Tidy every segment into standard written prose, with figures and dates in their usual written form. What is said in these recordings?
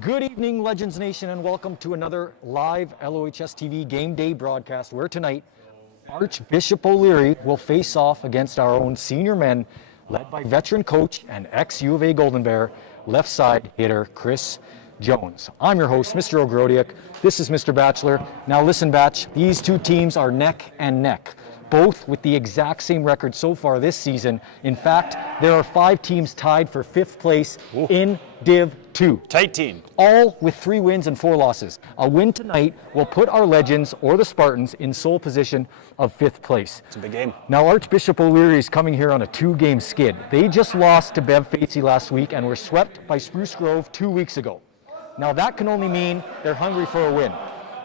Good evening, Legends Nation, and welcome to another live LOHS TV Game Day broadcast where tonight Archbishop O'Leary will face off against our own senior men led by veteran coach and ex-U of A Golden Bear left side hitter Chris Jones. I'm your host, Mr. Ogrodiak. This is Mr. Batchelor. Now listen, Batch, these two teams are neck and neck, both with the exact same record so far this season. In fact, there are 5 teams tied for 5th place in Div 2. Tight team. All with 3 wins and 4 losses. A win tonight will put our Legends or the Spartans in sole position of 5th place. It's a big game. Now Archbishop O'Leary is coming here on a 2-game skid. They just lost to Bev Facey last week and were swept by Spruce Grove 2 weeks ago. Now that can only mean they're hungry for a win.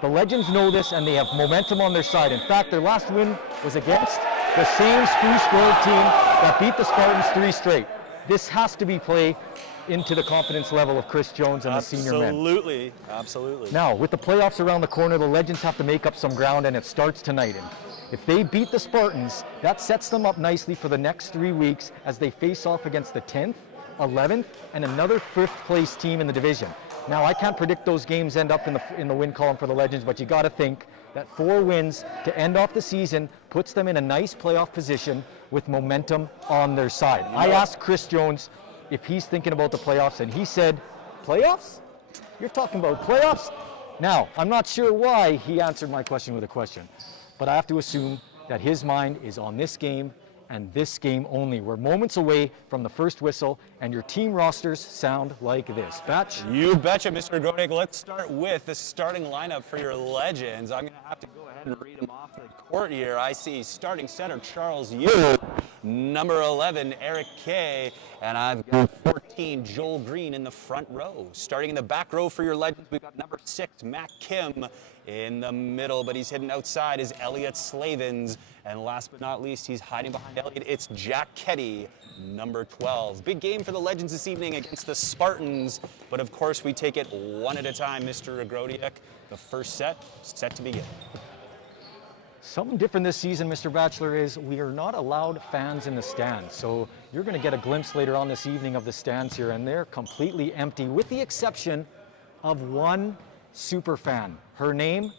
The Legends know this and they have momentum on their side. In fact, their last win was against the same Spruce Grove team that beat the Spartans 3 straight. This has to be play into the confidence level of Chris Jones and the senior men. Absolutely, absolutely. Now, with the playoffs around the corner, the Legends have to make up some ground, and it starts tonight. And if they beat the Spartans, that sets them up nicely for the next 3 weeks as they face off against the 10th, 11th, and another 5th place team in the division. Now, I can't predict those games end up in the win column for the Legends, but you got to think that 4 wins to end off the season puts them in a nice playoff position with momentum on their side. I asked Chris Jones if he's thinking about the playoffs, and he said, playoffs? You're talking about playoffs? Now, I'm not sure why he answered my question with a question, but I have to assume that his mind is on this game and this game only. We're moments away from the first whistle, and your team rosters sound like this. Batch? You betcha, Mr. Godek. Let's start with the starting lineup for your Legends. I'm going to have to go ahead and read them off the court here. I see starting center Charles Yu, number 11 Eric Kay, and I've got 14 Joel Green in the front row. Starting in the back row for your Legends, we've got number 6 Matt Kim. In the middle, but he's hidden outside, is Elliot Slavens. And last but not least, he's hiding behind Elliot. It's Jack Ketty, number 12. Big game for the Legends this evening against the Spartans. But of course, we take it one at a time, Mr. Ogrodiak. The first set to begin. Something different this season, Mr. Batchelor, is we are not allowed fans in the stands. So you're going to get a glimpse later on this evening of the stands here, and they're completely empty, with the exception of one super fan. Her name,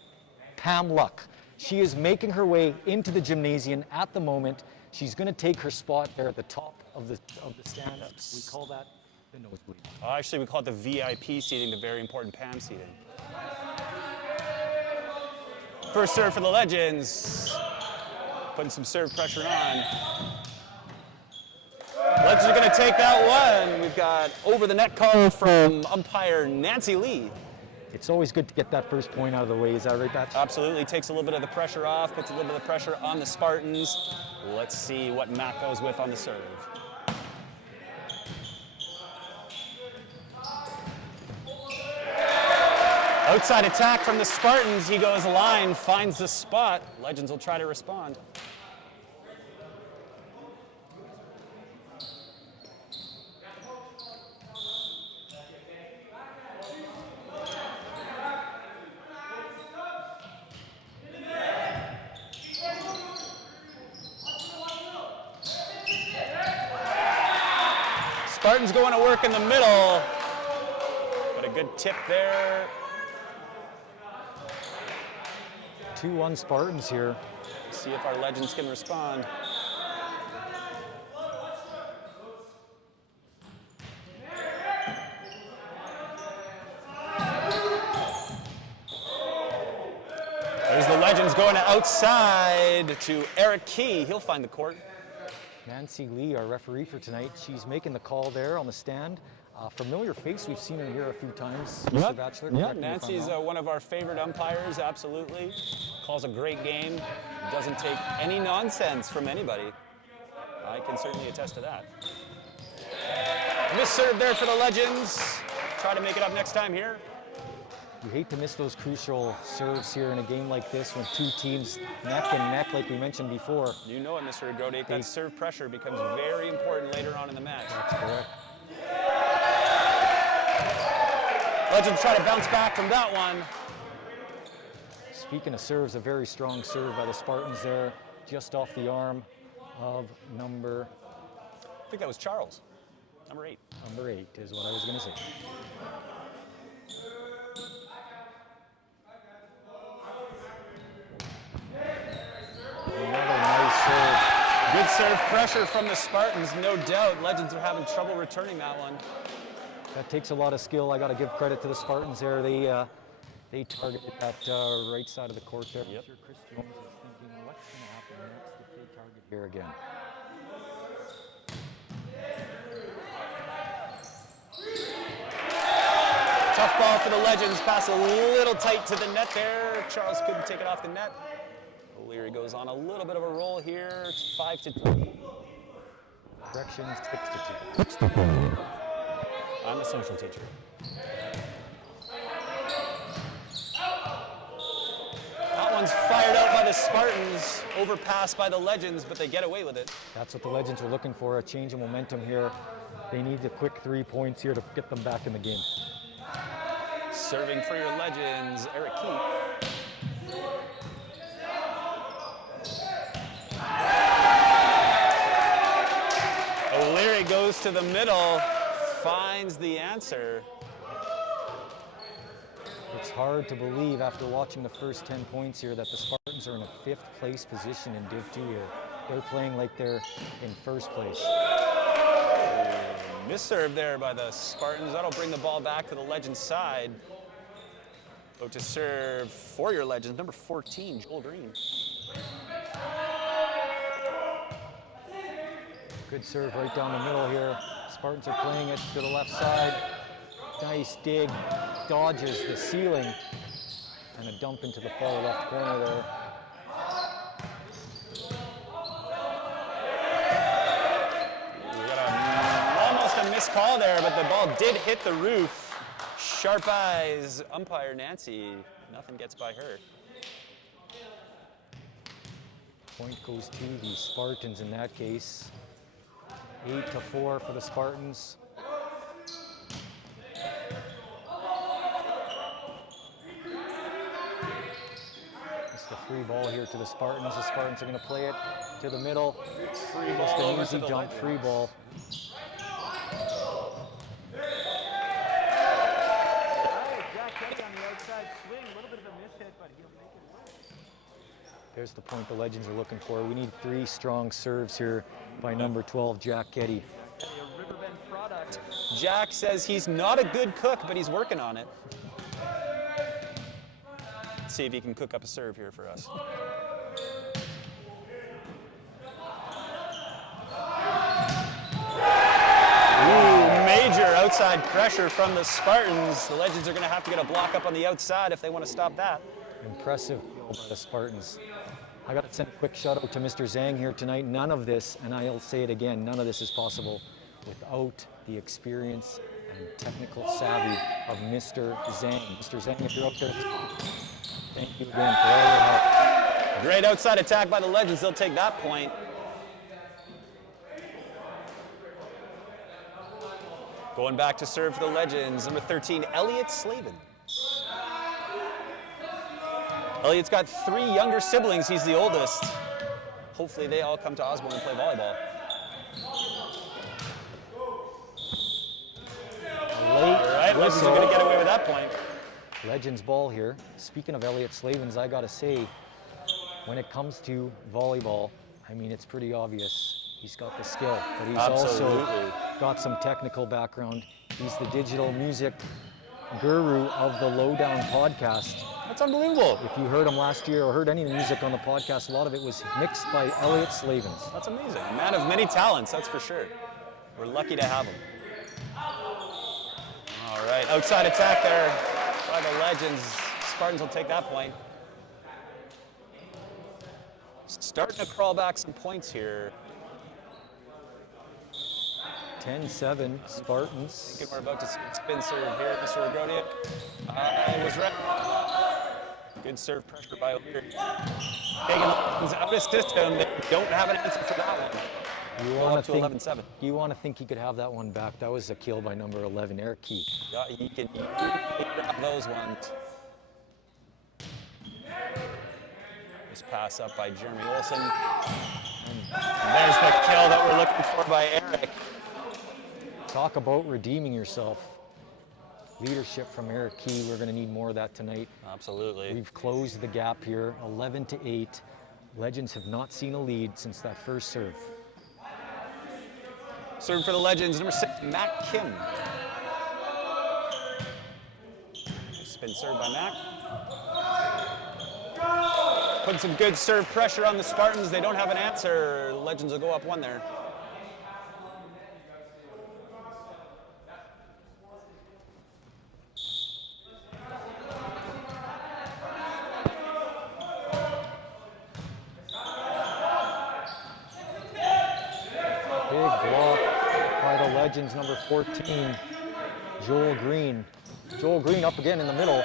Pam Luck. She is making her way into the gymnasium at the moment. She's going to take her spot there at the top of the stand. We call that the nosebleed. Actually, we call it the VIP seating, the very important Pam seating. First serve for the Legends. Putting some serve pressure on. Legends are going to take that one. We've got over the net call from umpire Nancy Lee. It's always good to get that first point out of the way. Is that right, Pat? Absolutely. Takes a little bit of the pressure off, puts a little bit of the pressure on the Spartans. Let's see what Matt goes with on the serve. Outside attack from the Spartans. He goes line, finds the spot. Legends will try to respond. Spartans going to work in the middle, but a good tip there. 2-1 Spartans here. See if our Legends can respond. There's the Legends going outside to Eric Key. He'll find the court. Nancy Lee, our referee for tonight, she's making the call there on the stand. Familiar face, we've seen her here a few times, Mr. Batchelor. Yep. Nancy's one of our favorite umpires, absolutely. Calls a great game, doesn't take any nonsense from anybody. I can certainly attest to that. Miss serve there for the Legends. Try to make it up next time here. You hate to miss those crucial serves here in a game like this when 2 teams neck and neck, like we mentioned before. You know it, Mr. Ogrodiak. That serve pressure becomes very important later on in the match. That's correct. Legends try to bounce back from that one. Speaking of serves, a very strong serve by the Spartans there, just off the arm of number... I think that was Charles, number 8. Number 8 is what I was going to say. pressure from the Spartans, no doubt. Legends are having trouble returning that one. That takes a lot of skill. I got to give credit to the Spartans there. They targeted that right side of the court there. Yep. I'm sure Chris Jones is thinking, what's going to happen next if they target here again? Tough ball for the Legends. Pass a little tight to the net there. Charles couldn't take it off the net. O'Leary goes on a little bit of a roll here. It's 5-2. Corrections, 6-2. I'm a social teacher. That one's fired out by the Spartans. Overpassed by the Legends, but they get away with it. That's what the Legends are looking for, a change of momentum here. They need the quick 3 points here to get them back in the game. Serving for your Legends, Eric Keith. O'Leary goes to the middle, finds the answer. It's hard to believe after watching the first 10 points here that the Spartans are in a 5th place position in Div 2 here. They're playing like they're in 1st place. Misserve there by the Spartans. That'll bring the ball back to the Legends side. Out to serve for your Legends, number 14, Joel Green. Good serve right down the middle here. Spartans are playing it to the left side. Nice dig, dodges the ceiling, and a dump into the far left corner there. We got almost a missed call there, but the ball did hit the roof. Sharp eyes, umpire Nancy. Nothing gets by her. Point goes to the Spartans in that case. 8-4 for the Spartans. It's the free ball here to the Spartans. The Spartans are going to play it to the middle. Free ball over Just to an the easy dump, Legends. free ball. There's the point the Legends are looking for. We need 3 strong serves here by number 12, Jack Getty. Jack says he's not a good cook, but he's working on it. Let's see if he can cook up a serve here for us. Ooh, major outside pressure from the Spartans. The Legends are going to have to get a block up on the outside if they want to stop that. Impressive goal by the Spartans. I got to send a quick shout out to Mr. Zhang here tonight. None of this, and I'll say it again, none of this is possible without the experience and technical savvy of Mr. Zhang. Mr. Zhang, if you're out there, thank you again for all your help. Great outside attack by the Legends. They'll take that point. Going back to serve for the Legends, number 13, Elliot Slavin. Elliot's got 3 younger siblings. He's the oldest. Hopefully they all come to Osborne and play volleyball. All right, Legends are going to get away with that point. Legends ball here. Speaking of Elliot Slavins, I got to say, when it comes to volleyball, I mean, it's pretty obvious. He's got the skill, but he's also got some technical background. He's the digital music guru of the Lowdown podcast. That's unbelievable. If you heard him last year or heard any of the music on the podcast, a lot of it was mixed by Elliot Slavins. That's amazing. A man of many talents, that's for sure. We're lucky to have him. All right, outside attack there by the Legends. Spartans will take that point. Starting to crawl back some points here. 10-7, Spartans. Thinking we're about to see a spin serve here, Mr. Rogonia. I was right. Good serve pressure by O'Leary. Taking Legends out of system. They don't have an answer for that one. You Go want up to to think 11-7. you want to think he could have that one back. That was a kill by number 11, Eric Keith. Yeah, he can grab those ones. This pass up by Jeremy Olsen. And there's the kill that we're looking for by Eric. Talk about redeeming yourself. Leadership from Eric Key. We're going to need more of that tonight. Absolutely. We've closed the gap here, 11-8. Legends have not seen a lead since that first serve. Serving for the Legends, number 6, Matt Kim. Spin serve by Mac. Putting some good serve pressure on the Spartans. They don't have an answer. Legends will go up 1 there. Big block by the Legends, number 14, Joel Green. Joel Green up again in the middle.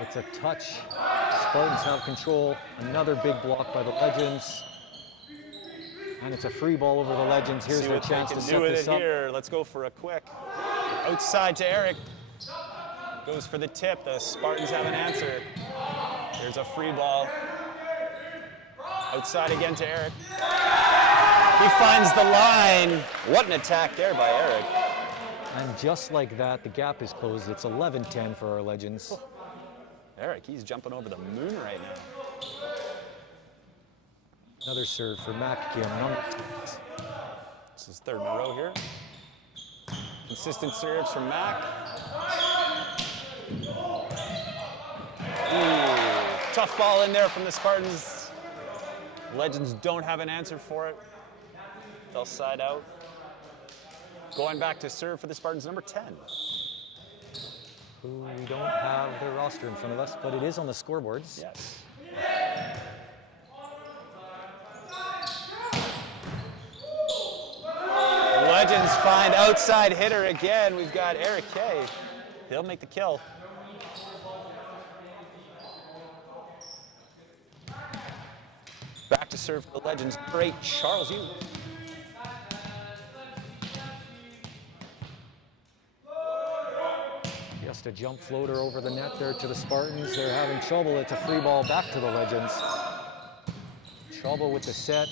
It's a touch. Spartans have control. Another big block by the Legends. And it's a free ball over the Legends. Here's their chance to set this up. Here. Let's go for a quick. Outside to Eric. Goes for the tip. The Spartans have an answer. There's a free ball. Outside again to Eric. He finds the line. What an attack there by Eric. And just like that, the gap is closed. It's 11-10 for our Legends. Oh. Eric, he's jumping over the moon right now. Another serve for Mac Kim, number 6. This is 3rd in a row here. Consistent serves from Mac. Ooh, tough ball in there from the Spartans. Legends don't have an answer for it. They'll side out. Going back to serve for the Spartans, number 10. Who we don't have their roster in front of us, but it is on the scoreboards. Yes. Legends find outside hitter again. We've got Eric Kay. He'll make the kill. Back to serve for the Legends. Great Charles Yu. Just a jump floater over the net there to the Spartans. They're having trouble. It's a free ball back to the Legends. Trouble with the set.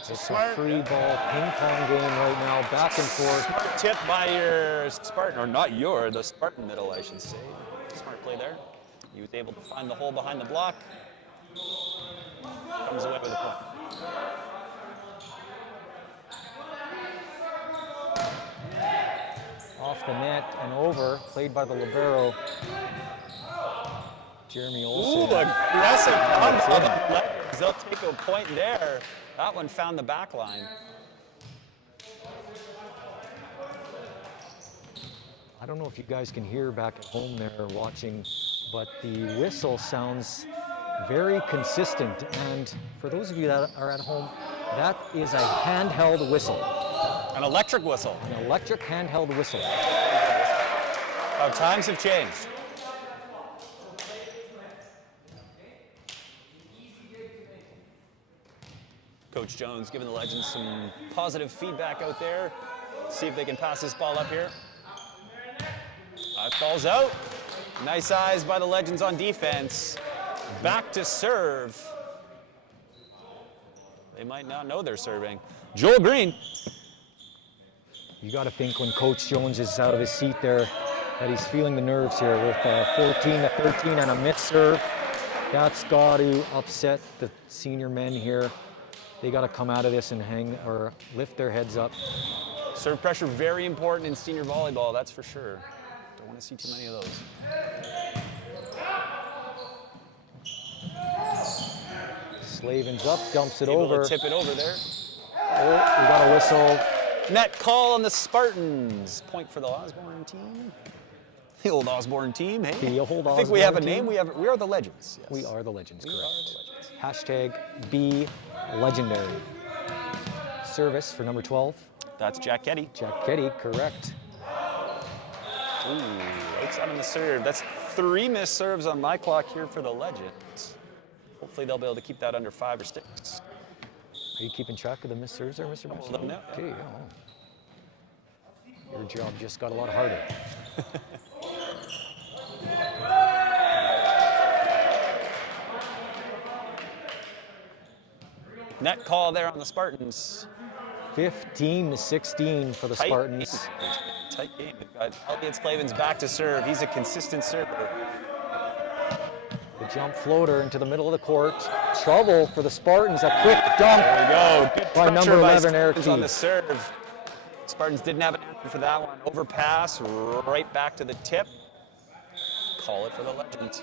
It's a free ball ping pong game right now, back and forth. Smart tip by your Spartan, or not your, the Spartan middle, I should say. Smart play there. He was able to find the hole behind the block. Comes away with a point. Off the net and over, played by the libero, Jeremy Olsen. Ooh, aggressive punch on the Legends. They'll take a point there. That one found the back line. I don't know if you guys can hear back at home there watching, but the whistle sounds very consistent. And for those of you that are at home, that is a handheld whistle. An electric whistle. An electric handheld whistle. How times have changed. Coach Jones giving the Legends some positive feedback out there. See if they can pass this ball up here. That ball's out. Nice eyes by the Legends on defense. Back to serve. They might not know they're serving. Joel Green. You got to think when Coach Jones is out of his seat there that he's feeling the nerves here with 14-13 and a missed serve. That's got to upset the senior men here. They got to come out of this and lift their heads up. Serve pressure very important in senior volleyball, that's for sure. Don't want to see too many of those. Slavin's up, dumps it Able over. to tip it over there. Oh, we got a whistle. Net call on the Spartans. Point for the Osborne team. The old Osborne team, hey? The old I think we have a Osborne name. team? We are the Legends. Yes. We are the Legends, We correct. are the Legends. Hashtag be legendary. Service for number 12. That's Jack Ketty. Jack Ketty, correct. Ooh, outside on the serve. That's 3 missed serves on my clock here for the Legends. Hopefully they'll be able to keep that under 5 or 6. Are you keeping track of the missed serves there, Mr. Couple of them now, yeah. Okay, yeah. Your job just got a lot harder. Net call there on the Spartans. 15-16 for the Tight Spartans. Game. Tight game. We've got Elliot Slavin's back to serve. He's a consistent server. The jump floater into the middle of the court. Trouble for the Spartans. A quick dunk. There we go. Good by pressure number by 11, Eric Spartans on Key. the serve. Spartans didn't have an answer for that one. Overpass, right back to the tip. Call it for the Legends.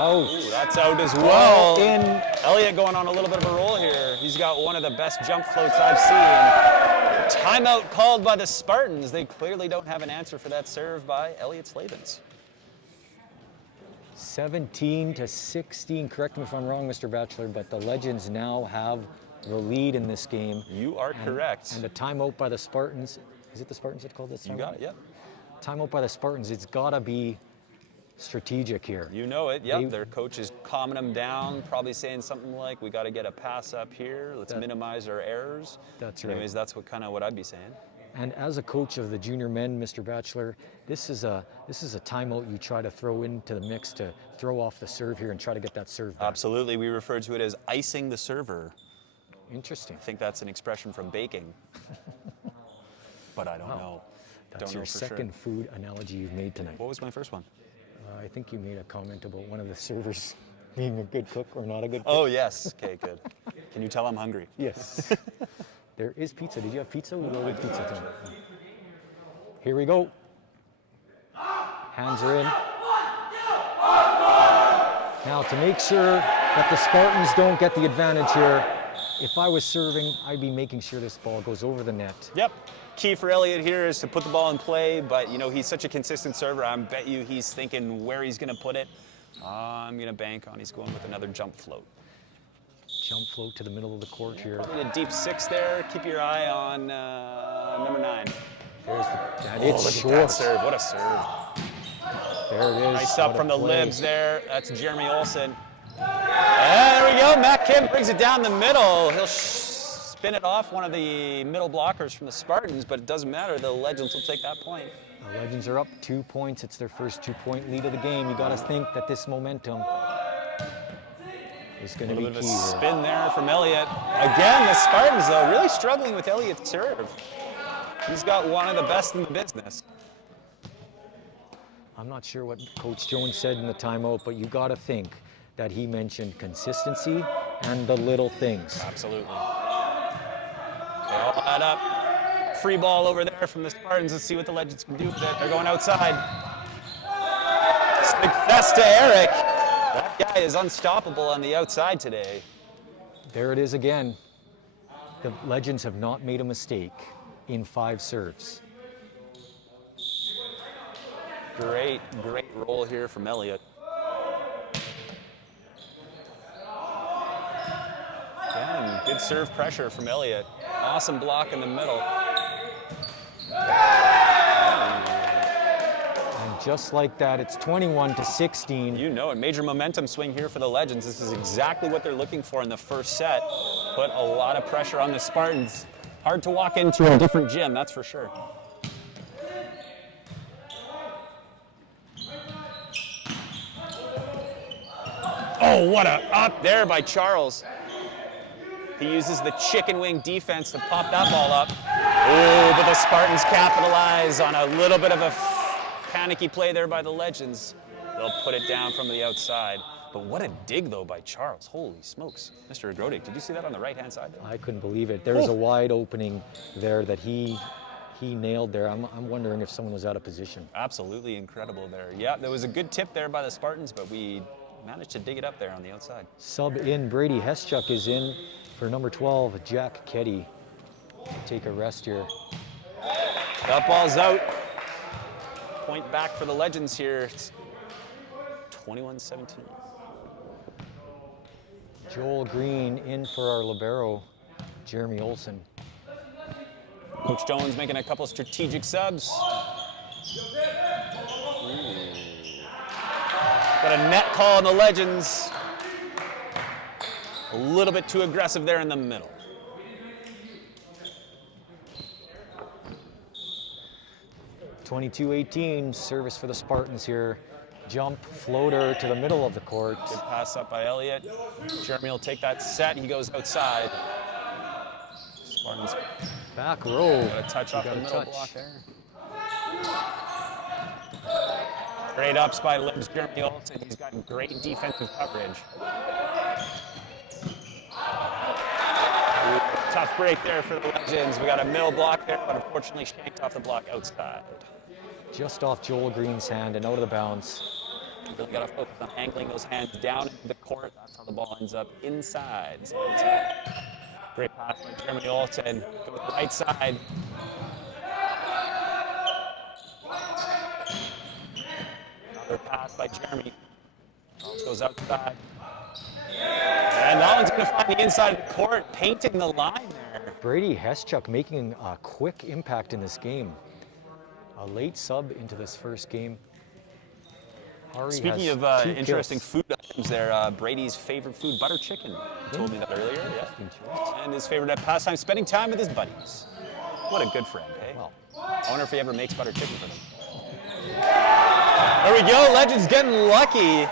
Out. Ooh, that's out as well. In. Elliott going on a little bit of a roll here. He's got one of the best jump floats I've seen. Timeout called by the Spartans. They clearly don't have an answer for that serve by Elliott Slavens. 17-16. Correct me if I'm wrong, Mr. Batchelor, but the Legends now have the lead in this game. You are correct. And a timeout by the Spartans. Is it the Spartans that called this timeout? You got it, yep. Timeout by the Spartans. It's got to be strategic here. You know it, yep. Their coach is calming them down, probably saying something like, we got to get a pass up here. Let's minimize our errors. That's right. Anyways, that's what I'd be saying. And as a coach of the junior men, Mr. Batchelor, this is a timeout you try to throw into the mix to throw off the serve here and try to get that serve back. Absolutely. We refer to it as icing the server. Interesting. I think that's an expression from baking. But I don't know. That's your second food analogy you've made tonight. What was my first one? I think you made a comment about one of the servers being a good cook or not a good cook. Oh, yes. Okay, good. Can you tell I'm hungry? Yes. There is pizza. Did you have pizza? We ordered pizza tonight. Here we go. Hands are in. Now, to make sure that the Spartans don't get the advantage here, if I was serving, I'd be making sure this ball goes over the net. Yep. Key for Elliott here is to put the ball in play, but you know, he's such a consistent server. I bet you he's thinking where he's going to put it. I'm going to bank on he's going with another jump float. Jump float to the middle of the court here. Probably a deep six there. Keep your eye on number 9. It's short. That serve. What a serve. There it is. Nice up from the libs there. That's Jeremy Olsen. And there we go. Matt Kim brings it down the middle. He'll spin it off one of the middle blockers from the Spartans, but it doesn't matter. The Legends will take that point. The Legends are up 2 points. It's their first 2-point lead of the game. You got to think that this momentum is going to be key. A little bit of a spin there from Elliott. Again, the Spartans, though, really struggling with Elliott's serve. He's got one of the best in the business. I'm not sure what Coach Jones said in the timeout, but you got to think that he mentioned consistency and the little things. Absolutely. They all add up. Free ball over there from the Spartans. Let's see what the Legends can do with it. They're going outside. Success to Eric. That guy is unstoppable on the outside today. There it is again. The Legends have not made a mistake in 5 serves. Great roll here from Elliott. Again, good serve pressure from Elliott. Awesome block in the middle. And just like that, it's 21-16. You know it. Major momentum swing here for the Legends. This is exactly what they're looking for in the first set. Put a lot of pressure on the Spartans. Hard to walk into a different gym, that's for sure. Oh, what a up there by Charles. He uses the chicken wing defense to pop that ball up. Oh, but the Spartans capitalize on a little bit of a panicky play there by the Legends. They'll put it down from the outside. But what a dig, though, by Charles. Holy smokes. Mr. Agrodik, did you see that on the right-hand side there? I couldn't believe it. There's a wide opening there that he nailed there. I'm wondering if someone was out of position. Absolutely incredible there. Yeah, there was a good tip there by the Spartans, but we managed to dig it up there on the outside. Sub in, Brady Heschuk is in for number 12, Jack Keddy. Take a rest here. That ball's out. Point back for the Legends here. It's 21-17. Joel Green in for our libero, Jeremy Olsen. Coach Jones making a couple strategic subs. Got a net call on the Legends. A little bit too aggressive there in the middle. (22-18) service for the Spartans here. Jump floater to the middle of the court. Good pass up by Elliott. Jeremy will take that set. He goes outside. Osborne's Back row. got a touch off the got a middle touch. block there. Great ups by Libs Jeremy Olsen. He's got great defensive coverage. Tough break there for the Legends. We got a middle block there, but unfortunately shanked off the block outside. Just off Joel Green's hand and out of the bounds. Really got to focus on angling those hands down into the court. That's how the ball ends up inside. So outside. Great pass by Jeremy Olsen. Goes right side. Another pass by Jeremy. Goes outside. And Nolan's going to find the inside of the court, painting the line there. Brady Heschuk making a quick impact in this game. A late sub into this first game. Hari Speaking of has 2 interesting kills. food items there, Brady's favorite food, butter chicken. He told me that earlier, yeah. And his favorite at pastime, spending time with his buddies. What a good friend, eh? Well, I wonder if he ever makes butter chicken for them. There we go, Legends getting lucky.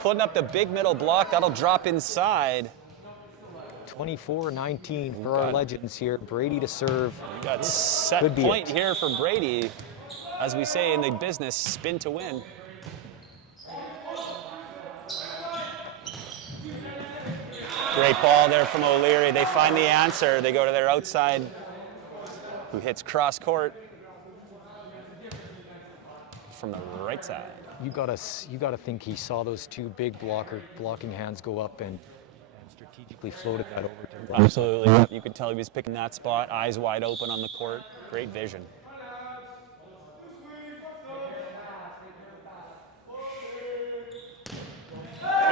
Putting up the big middle block, that'll drop inside. 24-19 for our Legends here. Brady to serve. We got set Could be point it. here for Brady. As we say in the business, spin to win. Great ball there from O'Leary. They find the answer. They go to their outside, who hits cross court from the right side. You gotta think he saw those 2 big blocking hands go up and strategically floated that over to Brady. Absolutely. You could tell he was picking that spot, eyes wide open on the court. Great vision.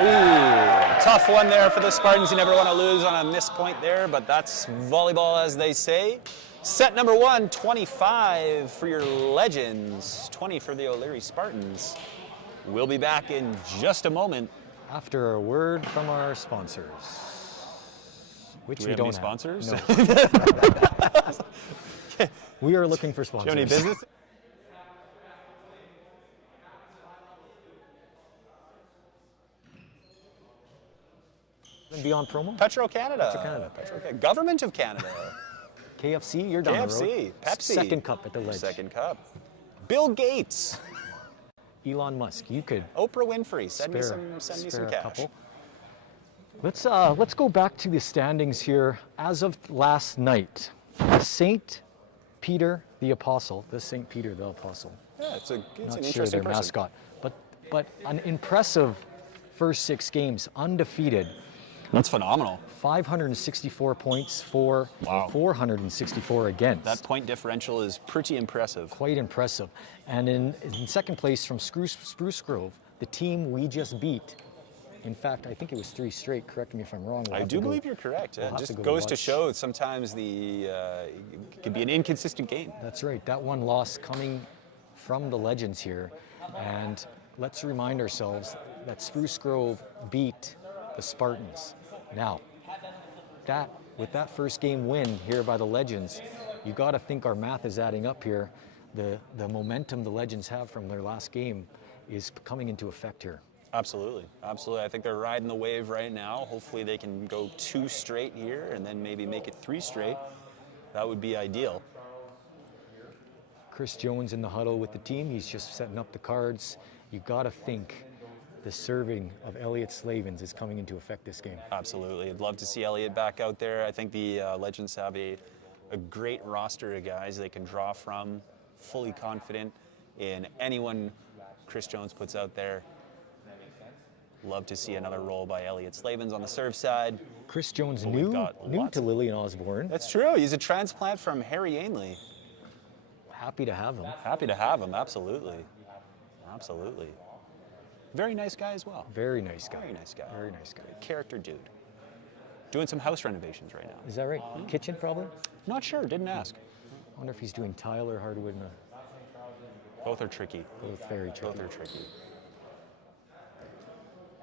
Ooh, tough one there for the Spartans. You never want to lose on a missed point there, but that's volleyball, as they say. Set number 1, 25 for your Legends, 20 for the O'Leary Spartans. We'll be back in just a moment. After a word from our sponsors, which Do we we have don't any sponsors? No. We are looking for Do you sponsors. have any business? Be on promo? Petro-Canada. Petro-Canada. Petro-Canada. Government of Canada. KFC, you're down the road. KFC. Pepsi. Second cup at the Ledge. Second cup. Bill Gates. Elon Musk, you could Oprah Winfrey. Send me spare some a cash. couple. Let's go back to the standings here. As of last night, St. Peter the Apostle, Yeah, it's an not sure interesting their person. mascot, but an impressive first 6 games, undefeated. That's phenomenal. 564 points for Wow. 464 against. That point differential is pretty impressive. Quite impressive. And in second place from Spruce Grove, the team we just beat. In fact, I think it was 3 straight. Correct me if I'm wrong. I do believe you're correct. We'll It have to just go goes to watch. show sometimes it can be an inconsistent game. That's right. That one loss coming from the Legends here. And let's remind ourselves that Spruce Grove beat the Spartans. Now, with that first game win here by the Legends, you got to think our math is adding up here. The momentum the Legends have from their last game is coming into effect here. Absolutely, absolutely. I think they're riding the wave right now. Hopefully they can go 2 straight here and then maybe make it 3 straight. That would be ideal. Chris Jones in the huddle with the team. He's just setting up the cards. You got to think the serving of Elliot Slavens is coming into effect this game. Absolutely. I'd love to see Elliot back out there. I think the Legends have a great roster of guys they can draw from, fully confident in anyone Chris Jones puts out there. Love to see another roll by Elliot Slavens on the serve side. Chris Jones But we've new got to lots of- Lillian Osborne. That's true. He's a transplant from Harry Ainley. Happy to have him. Happy to have him. Absolutely. Absolutely. Very nice guy as well. Very nice guy. Very nice guy. Very nice guy. Character dude. Doing some house renovations right now. Is that right? Kitchen probably? Not sure. Didn't ask. I wonder if he's doing tile or hardwood. Both are tricky. Both very tricky. Both are tricky.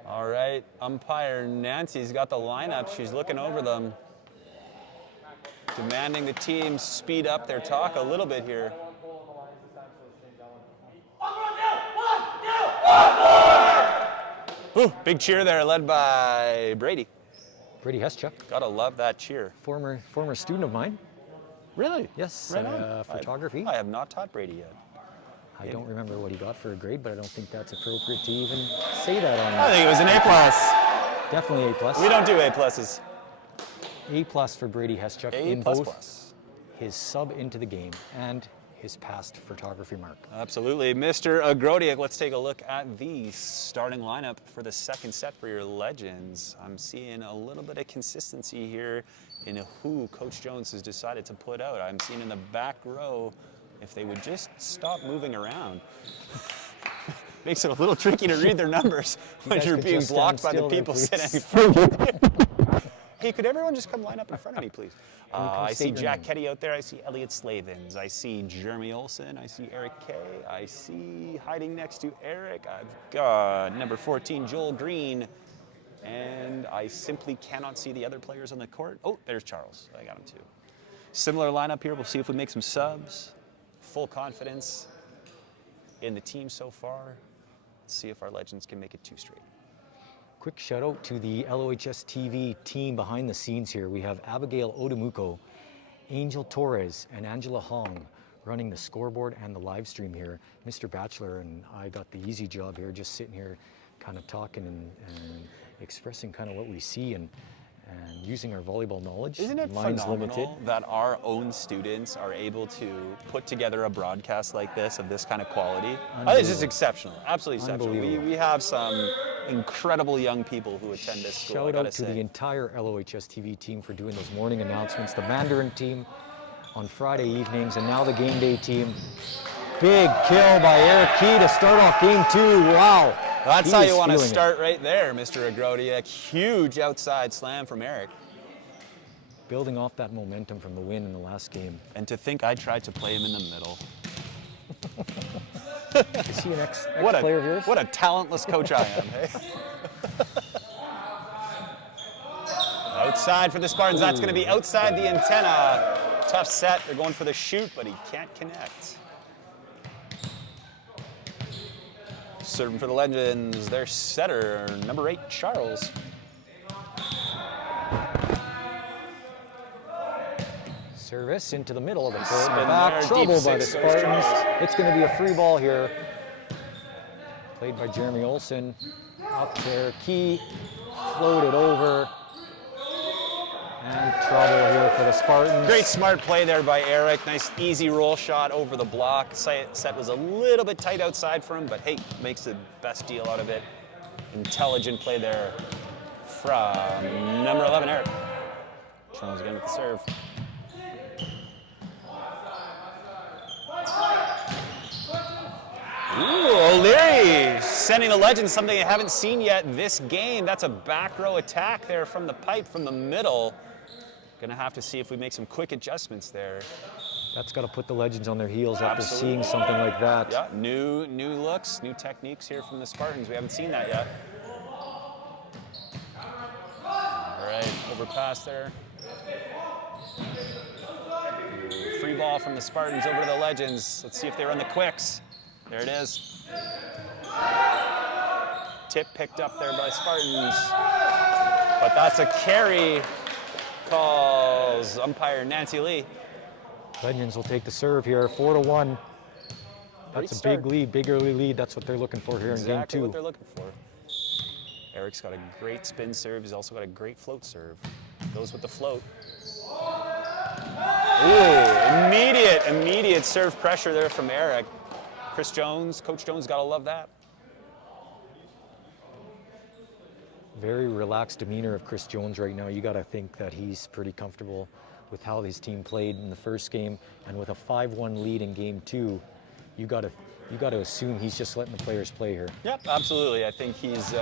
All right, umpire Nancy's got the lineup. She's looking over them, demanding the team speed up their talk a little bit here. Ooh, big cheer there, led by Brady. Brady Heschuk, Gotta love that cheer. former student of mine. Really? Yes, Right on. photography. I have not taught Brady yet. I don't remember what he got for a grade, but I don't think that's appropriate to even say that on. I think it was an A+. Definitely A+. We don't do A+. A+ for Brady Heschuk A++. in both his sub into the game and his past photography mark. Absolutely. Mr. Agrodiak, let's take a look at the starting lineup for the second set for your Legends. I'm seeing a little bit of consistency here in who Coach Jones has decided to put out. I'm seeing in the back row, if they would just stop moving around. Makes it a little tricky to read their numbers when you're being blocked by the people sitting in front of you. Hey, could everyone just come line up in front of me, please? I see Jack Ketty out there. I see Elliot Slavins. I see Jeremy Olson. I see Eric Kay. I see hiding next to Eric, I've got number 14, Joel Green. And I simply cannot see the other players on the court. Oh, there's Charles. I got him too. Similar lineup here. We'll see if we make some subs. Full confidence in the team so far. Let's see if our Legends can make it 2 straight. Quick shout out to the LOHS TV team behind the scenes here. We have Abigail Odemuko, Angel Torres, and Angela Hong running the scoreboard and the live stream here. Mr. Batchelor and I got the easy job here, just sitting here kind of talking and expressing kind of what we see and using our volleyball knowledge. Isn't it Mine's phenomenal limited. that our own students are able to put together a broadcast like this of this kind of quality? I think it's just exceptional, absolutely exceptional. We have some incredible young people who attend this school. Shout out to the entire LOHS TV team for doing those morning announcements, the Mandarin team on Friday evenings, and now the Game Day team. Big kill by Eric Key to start off game 2. Wow. That's how you want to start right there, Mr. Agrodiak. Huge outside slam from Eric. Building off that momentum from the win in the last game. And to think I tried to play him in the middle. Is he an ex-player of yours? What a talentless coach I am, hey? Outside for the Spartans. That's going to be outside the antenna. Tough set. They're going for the shoot, but he can't connect. Serving for the Legends, their setter, number 8, Charles. Service into the middle of the court. Back trouble by the Spartans. It's going to be a free ball here. Played by Jeremy Olson. Up there, Key floated over. And trouble here for the Spartans. Great smart play there by Eric. Nice easy roll shot over the block. Set was a little bit tight outside for him, but hey, makes the best deal out of it. Intelligent play there from number 11, Eric. Charles again with the serve. Ooh, O'Leary sending the Legends something they haven't seen yet this game. That's a back row attack there from the pipe, from the middle. Gonna have to see if we make some quick adjustments there. That's got to put the Legends on their heels after seeing something like that. Yeah, new looks, new techniques here from the Spartans. We haven't seen that yet. All right, overpass there. Free ball from the Spartans over to the Legends. Let's see if they run the quicks. There it is. Tip picked up there by Spartans. But that's a carry, calls umpire Nancy Lee. Legends will take the serve here, 4-1. That's a big lead, big early lead. That's what they're looking for here in game 2. Exactly what they're looking for. Eric's got a great spin serve. He's also got a great float serve. Goes with the float. Ooh, immediate serve pressure there from Eric. Chris Jones, Coach Jones, gotta love that. Very relaxed demeanor of Chris Jones right now. You gotta think that he's pretty comfortable with how his team played in the first game, and with a 5-1 lead in game 2, you gotta assume he's just letting the players play here. Yep, absolutely. I think he's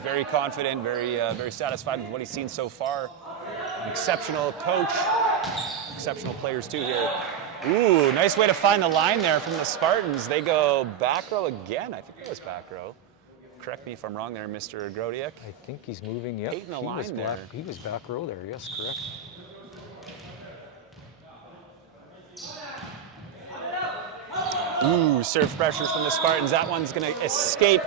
very confident, very satisfied with what he's seen so far. An exceptional coach, exceptional players too here. Ooh, nice way to find the line there from the Spartans. They go back row again. I think that was back row. Correct me if I'm wrong there, Mr. Agrodiak. I think he's moving, yep. Eight in the line there. He was back row there, yes, correct. Ooh, serve pressure from the Spartans. That one's gonna escape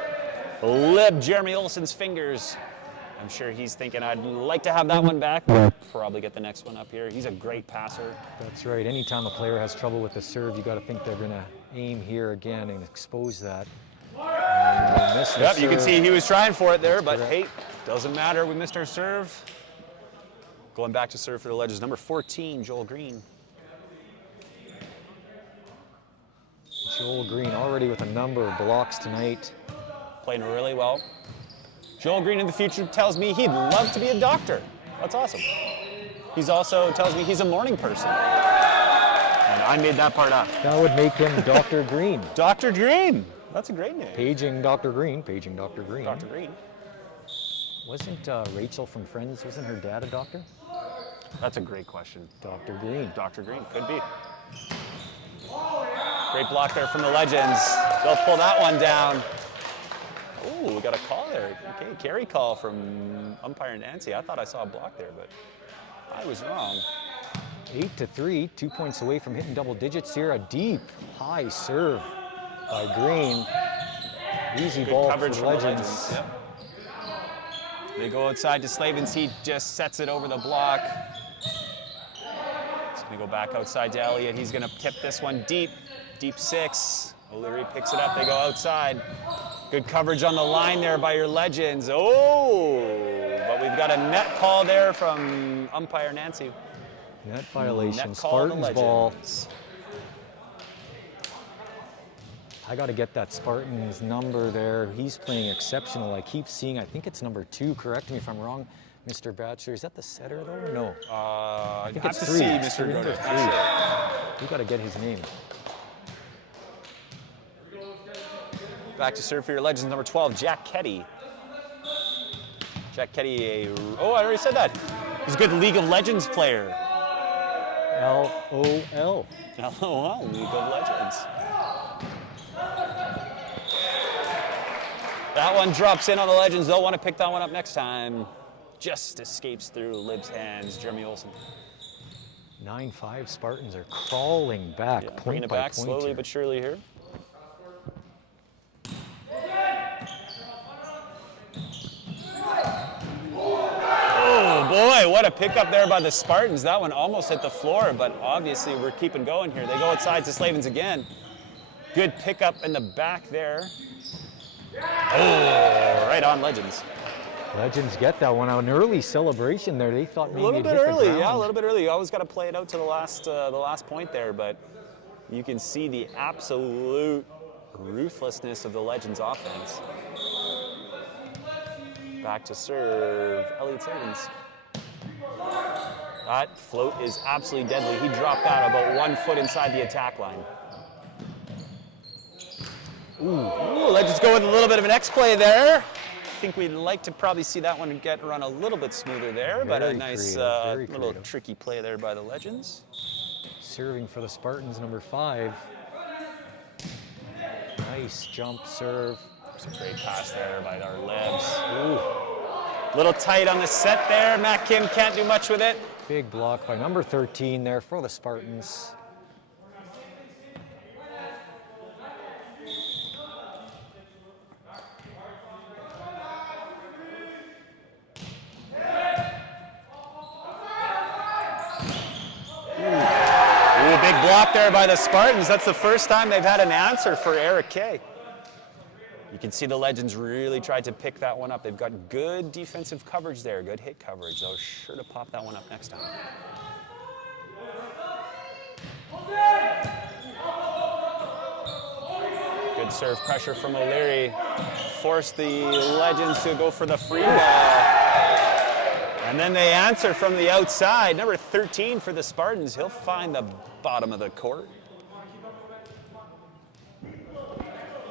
Jeremy Olson's fingers. I'm sure he's thinking, I'd like to have that one back, but probably get the next one up here. He's a great passer. That's right. Anytime a player has trouble with the serve, you got to think they're going to aim here again and expose that. Yep, you can see he was trying for it there, but correct. hey, doesn't matter. We missed our serve. Going back to serve for the Legends, number 14, Joel Green. Joel Green already with a number of blocks tonight. Playing really well. Joel Green in the future tells me he'd love to be a doctor. That's awesome. He's also tells me he's a morning person. And I made that part up. That would make him Dr. Green. Dr. Green. That's a great name. Paging Dr. Green. Paging Dr. Green. Dr. Green. Wasn't Rachel from Friends, wasn't her dad a doctor? That's a great question. Dr. Green. Dr. Green, could be. Great block there from the Legends. They'll pull that one down. Ooh, we got a call there. Okay, carry call from umpire Nancy. I thought I saw a block there, but I was wrong. 8-3, 2 points away from hitting double digits here. A deep, high serve by Green. Easy Good ball coverage for from the the Legends. Legends. Yep. They go outside to Slavens. He just sets it over the block. It's going to go back outside to Elliott. He's going to tip this one deep. Deep 6. O'Leary picks it up. They go outside. Good coverage on the line there by your Legends. Oh, but we've got a net call there from umpire Nancy. Net violation. Net call on the Spartans ball. Legends. I got to get that Spartans number there. He's playing exceptional. I keep seeing, I think it's number 2. Correct me if I'm wrong, Mr. Batchelor. Is that the setter though? No. I think have it's to 3. see, It's Mr. number Groder. 3. You got to get his name. Back to serve for your Legends, number 12, Jack Ketty. Jack Ketty, oh, I already said that. He's a good League of Legends player. LOL. LOL, League of Legends. That one drops in on the Legends. They'll want to pick that one up next time. Just escapes through Lib's hands, Jeremy Olsen. 9-5 Spartans are crawling back, Yeah, point bringing it by back point slowly here. but surely here. Oh boy, what a pickup there by the Spartans. That one almost hit the floor, but obviously we're keeping going here. They go outside to Slavens again. Good pickup in the back there. Oh, right on Legends. Legends get that one out. An early celebration there. They thought maybe A little it'd bit hit the early, yeah, a ground. little bit early. You always got to play it out to the last point there, but you can see the absolute ruthlessness of the Legends offense. Back to serve, Elliott Slavens. That float is absolutely deadly. He dropped that about 1 foot inside the attack line. Ooh, Legends go with a little bit of an X play there. I think we'd like to probably see that one run a little bit smoother there, but a Very nice creative, little tricky play there by the Legends. Serving for the Spartans, number 5. Nice jump serve. It's a great pass there by our Lebs. Ooh. Little tight on the set there. Matt Kim can't do much with it. Big block by number 13 there for the Spartans. Ooh, big block there by the Spartans. That's the first time they've had an answer for Eric Kay. You can see the Legends really tried to pick that one up. They've got good defensive coverage there, good hit coverage. They're sure to pop that one up next time. Good serve pressure from O'Leary. Forced the Legends to go for the free ball. And then they answer from the outside. Number 13 for the Spartans. He'll find the bottom of the court.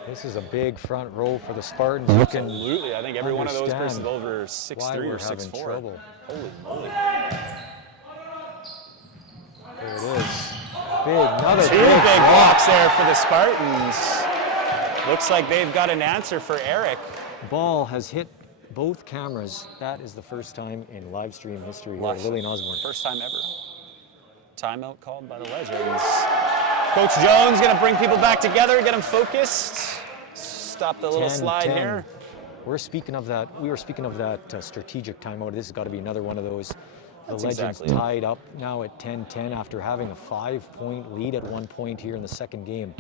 This is a big front row for the Spartans. Absolutely. I think every one of those persons understand over why 6'3" we're or having 6'4". trouble. Holy moly. There it is. Another Two big blocks there for the Spartans. Looks like they've got an answer for Eric. Ball has hit both cameras. That is the first time in live stream history here at Lillian Osborne. First time ever. Timeout called by the Legends. Coach Jones going to bring people back together, get them focused. Stop the little 10, slide 10. here. We were speaking of that strategic timeout. This has got to be another one of those. The That's Legends exactly it. tied up now at 10-10 after having a 5-point lead at one point here in the second game.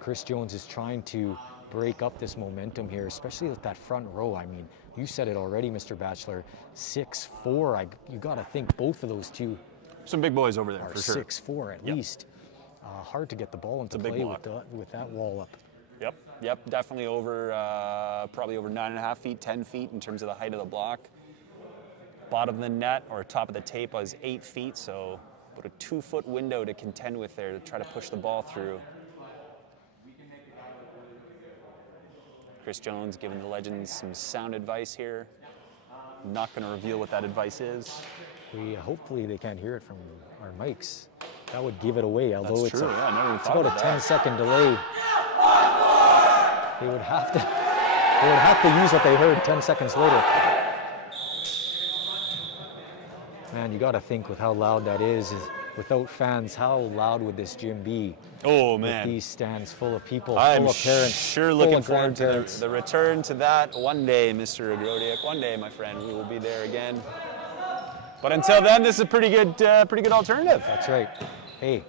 Chris Jones is trying to break up this momentum here, especially with that front row. I mean, you said it already, Mr. Batchelor. 6'4". You got to think both of those two Some big boys over there, are for sure. 6'4" at least. Hard to get the ball into a big play block. with that wall up. Yep, definitely over, probably over 9.5 feet, 10 feet in terms of the height of the block. Bottom of the net or top of the tape was 8 feet, so about a 2-foot window to contend with there to try to push the ball through. Chris Jones giving the Legends some sound advice here. Not going to reveal what that advice is. Hopefully they can't hear it from our mics. That would give it away, although That's true, yeah, I never even it's thought about of a that. 10-second delay. They would have to use what they heard 10 seconds later. Man, you got to think with how loud that is without fans, how loud would this gym be? Oh, With man. these stands full of people, I'm full of parents, sure full looking of forward to grandparents. the return to that one day, Mr. Agrodiak. One day, my friend, we will be there again. But until then, this is a pretty good alternative. That's right. Hey,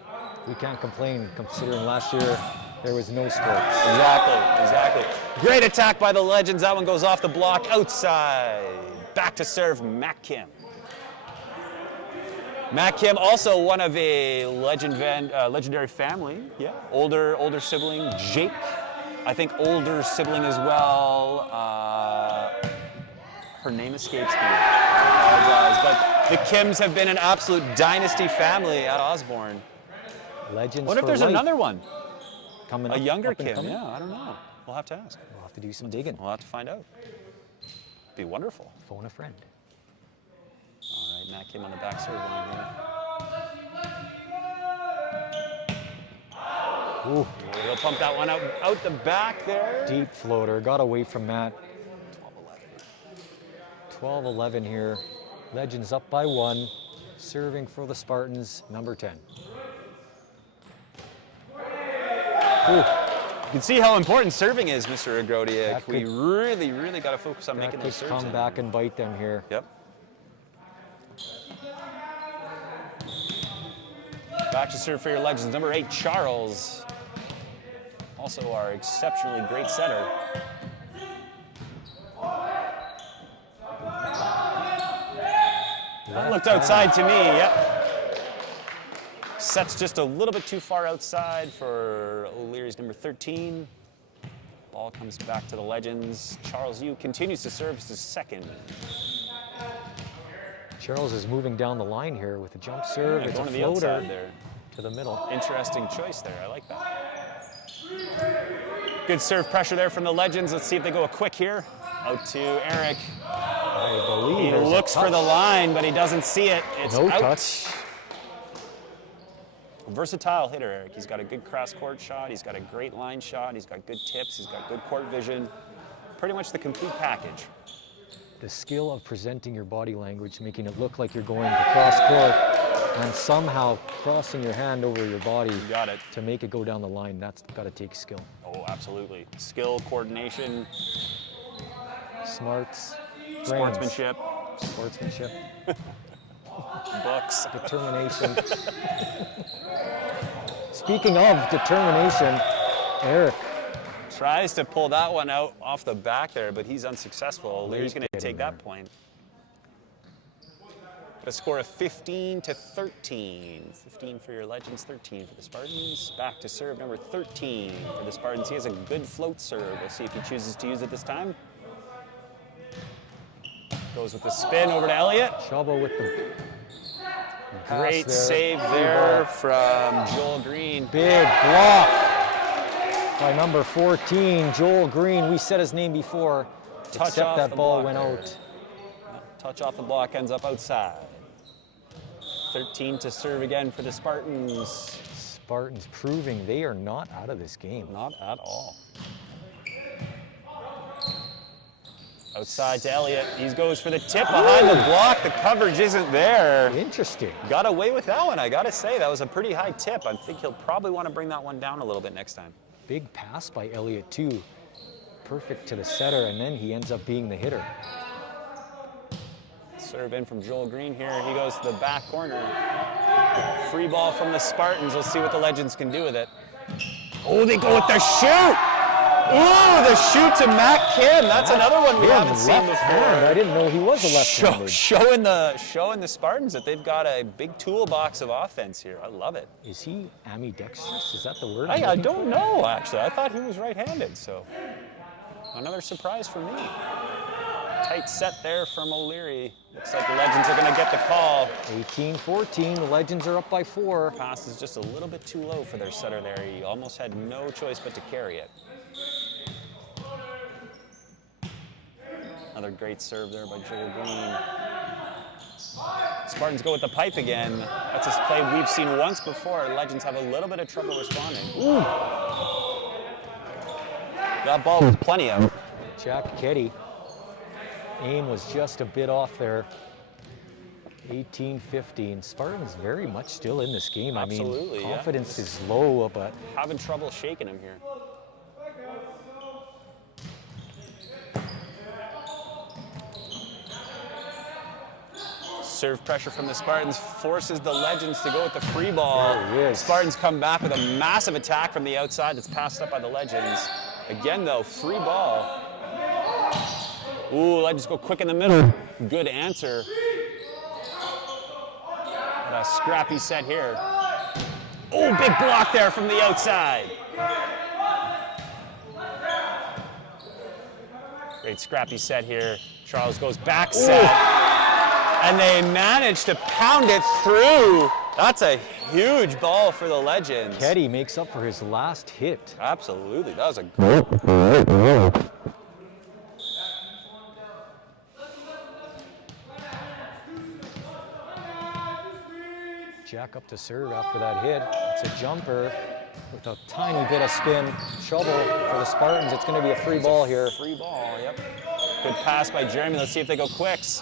we can't complain considering last year there was no sports. Exactly. Great attack by the Legends. That one goes off the block, outside. Back to serve Matt Kim. Matt Kim, also one of a legendary family. Yeah, older sibling, Jake. I think older sibling as well. Her name escapes me. I apologize, but the Kims have been an absolute dynasty family at Osborne. Legends What if for there's life another one? coming A up, younger up and Kim? coming. Yeah, I don't know. We'll have to ask. We'll have to do some digging. We'll have to find out. Be wonderful. Phone a friend. All right, Matt Kim on the back serve line here. Ooh, He'll pump that one out the back there. deep floater, got away from Matt. 12-11. 12-11 here. Legends up by 1. Serving for the Spartans, number 10. Ooh, You can see how important serving is, Mr. Agrodiak. That We could- really got to focus on that making could those serves come in. back and bite them here. Yep. Back to serve for your Legends, number 8, Charles. Also our exceptionally great setter. That looked outside to me, yep. Sets just a little bit too far outside for O'Leary's number 13. Ball comes back to the Legends. Charles Yu continues to serve as his second. Charles is moving down the line here with a jump serve. Yeah, It's a going to the floater outside there. to the middle. Interesting choice there. I like that. Good serve pressure there from the Legends. Let's see if they go a quick here. Out to Eric. I believe He there's a looks for the touch. line, but he doesn't see it. It's No out. touch. Versatile hitter, Eric. He's got a good cross-court shot. He's got a great line shot. He's got good tips. He's got good court vision. Pretty much the complete package. The skill of presenting your body language, making it look like you're going across court, and somehow crossing your hand over your body You got it. to make it go down the line. That's got to take skill. Oh, absolutely. Skill, coordination, Smarts, brains, sportsmanship, sportsmanship, books. determination. Speaking of determination, Eric, Tries to pull that one out off the back there, but he's unsuccessful. Leary's going to getting take that there. point. Got a score of 15-13. 15 for your Legends, 13 for the Spartans. Back to serve number 13 for the Spartans. He has a good float serve. We'll see if he chooses to use it this time. Goes with the spin over to Elliott. Chauveau with the pass Great there. save there from Joel Green. Big block by number 14, Joel Green. We said his name before, Touch except off that the ball block went there. out. Touch off the block, ends up outside. 13 to serve again for the Spartans. Spartans proving they are not out of this game. Not at all. Outside to Elliott. He goes for the tip behind the block. The coverage isn't there. Interesting. Got away with that one, I gotta say. That was a pretty high tip. I think he'll probably want to bring that one down a little bit next time. Big pass by Elliott too. perfect to the setter, and then he ends up being the hitter. Serve in from Joel Green here. He goes to the back corner. Free ball from the Spartans. We'll see what the Legends can do with it. Oh, they go with the shoot! Ooh, the shoot to Matt Kim. That's another one we haven't seen before. I didn't know he was a left-handed. Showing the Spartans that they've got a big toolbox of offense here. I love it. Is he ambidextrous? Is that the word? I don't know, actually. I thought he was right-handed, so another surprise for me. Tight set there from O'Leary. Looks like the Legends are going to get the call. 18-14, the Legends are up by 4. Pass is just a little bit too low for their setter there. He almost had no choice but to carry it. Another great serve there by Joel Green. Spartans go with the pipe again. That's a play we've seen once before. Legends have a little bit of trouble responding. Ooh. That ball was plenty of. Jack Keddy. Aim was just a bit off there. 18-15. Spartans very much still in this game. Absolutely, I mean, confidence is low, but having trouble shaking him here. Serve pressure from the Spartans forces the Legends to go with the free ball. Spartans come back with a massive attack from the outside that's passed up by the Legends. Again, though, free ball. Ooh, Legends go quick in the middle. Good answer. But a scrappy set here. Oh, big block there from the outside. Great scrappy set here. Charles goes back set. And they manage to pound it through. That's a huge ball for the Legends. Keddy makes up for his last hit. Absolutely. That was a great ball. Jack up to serve after that hit. It's a jumper with a tiny bit of spin. Trouble for the Spartans. It's going to be a free ball here. Free ball, yep. Good pass by Jeremy. Let's see if they go quicks.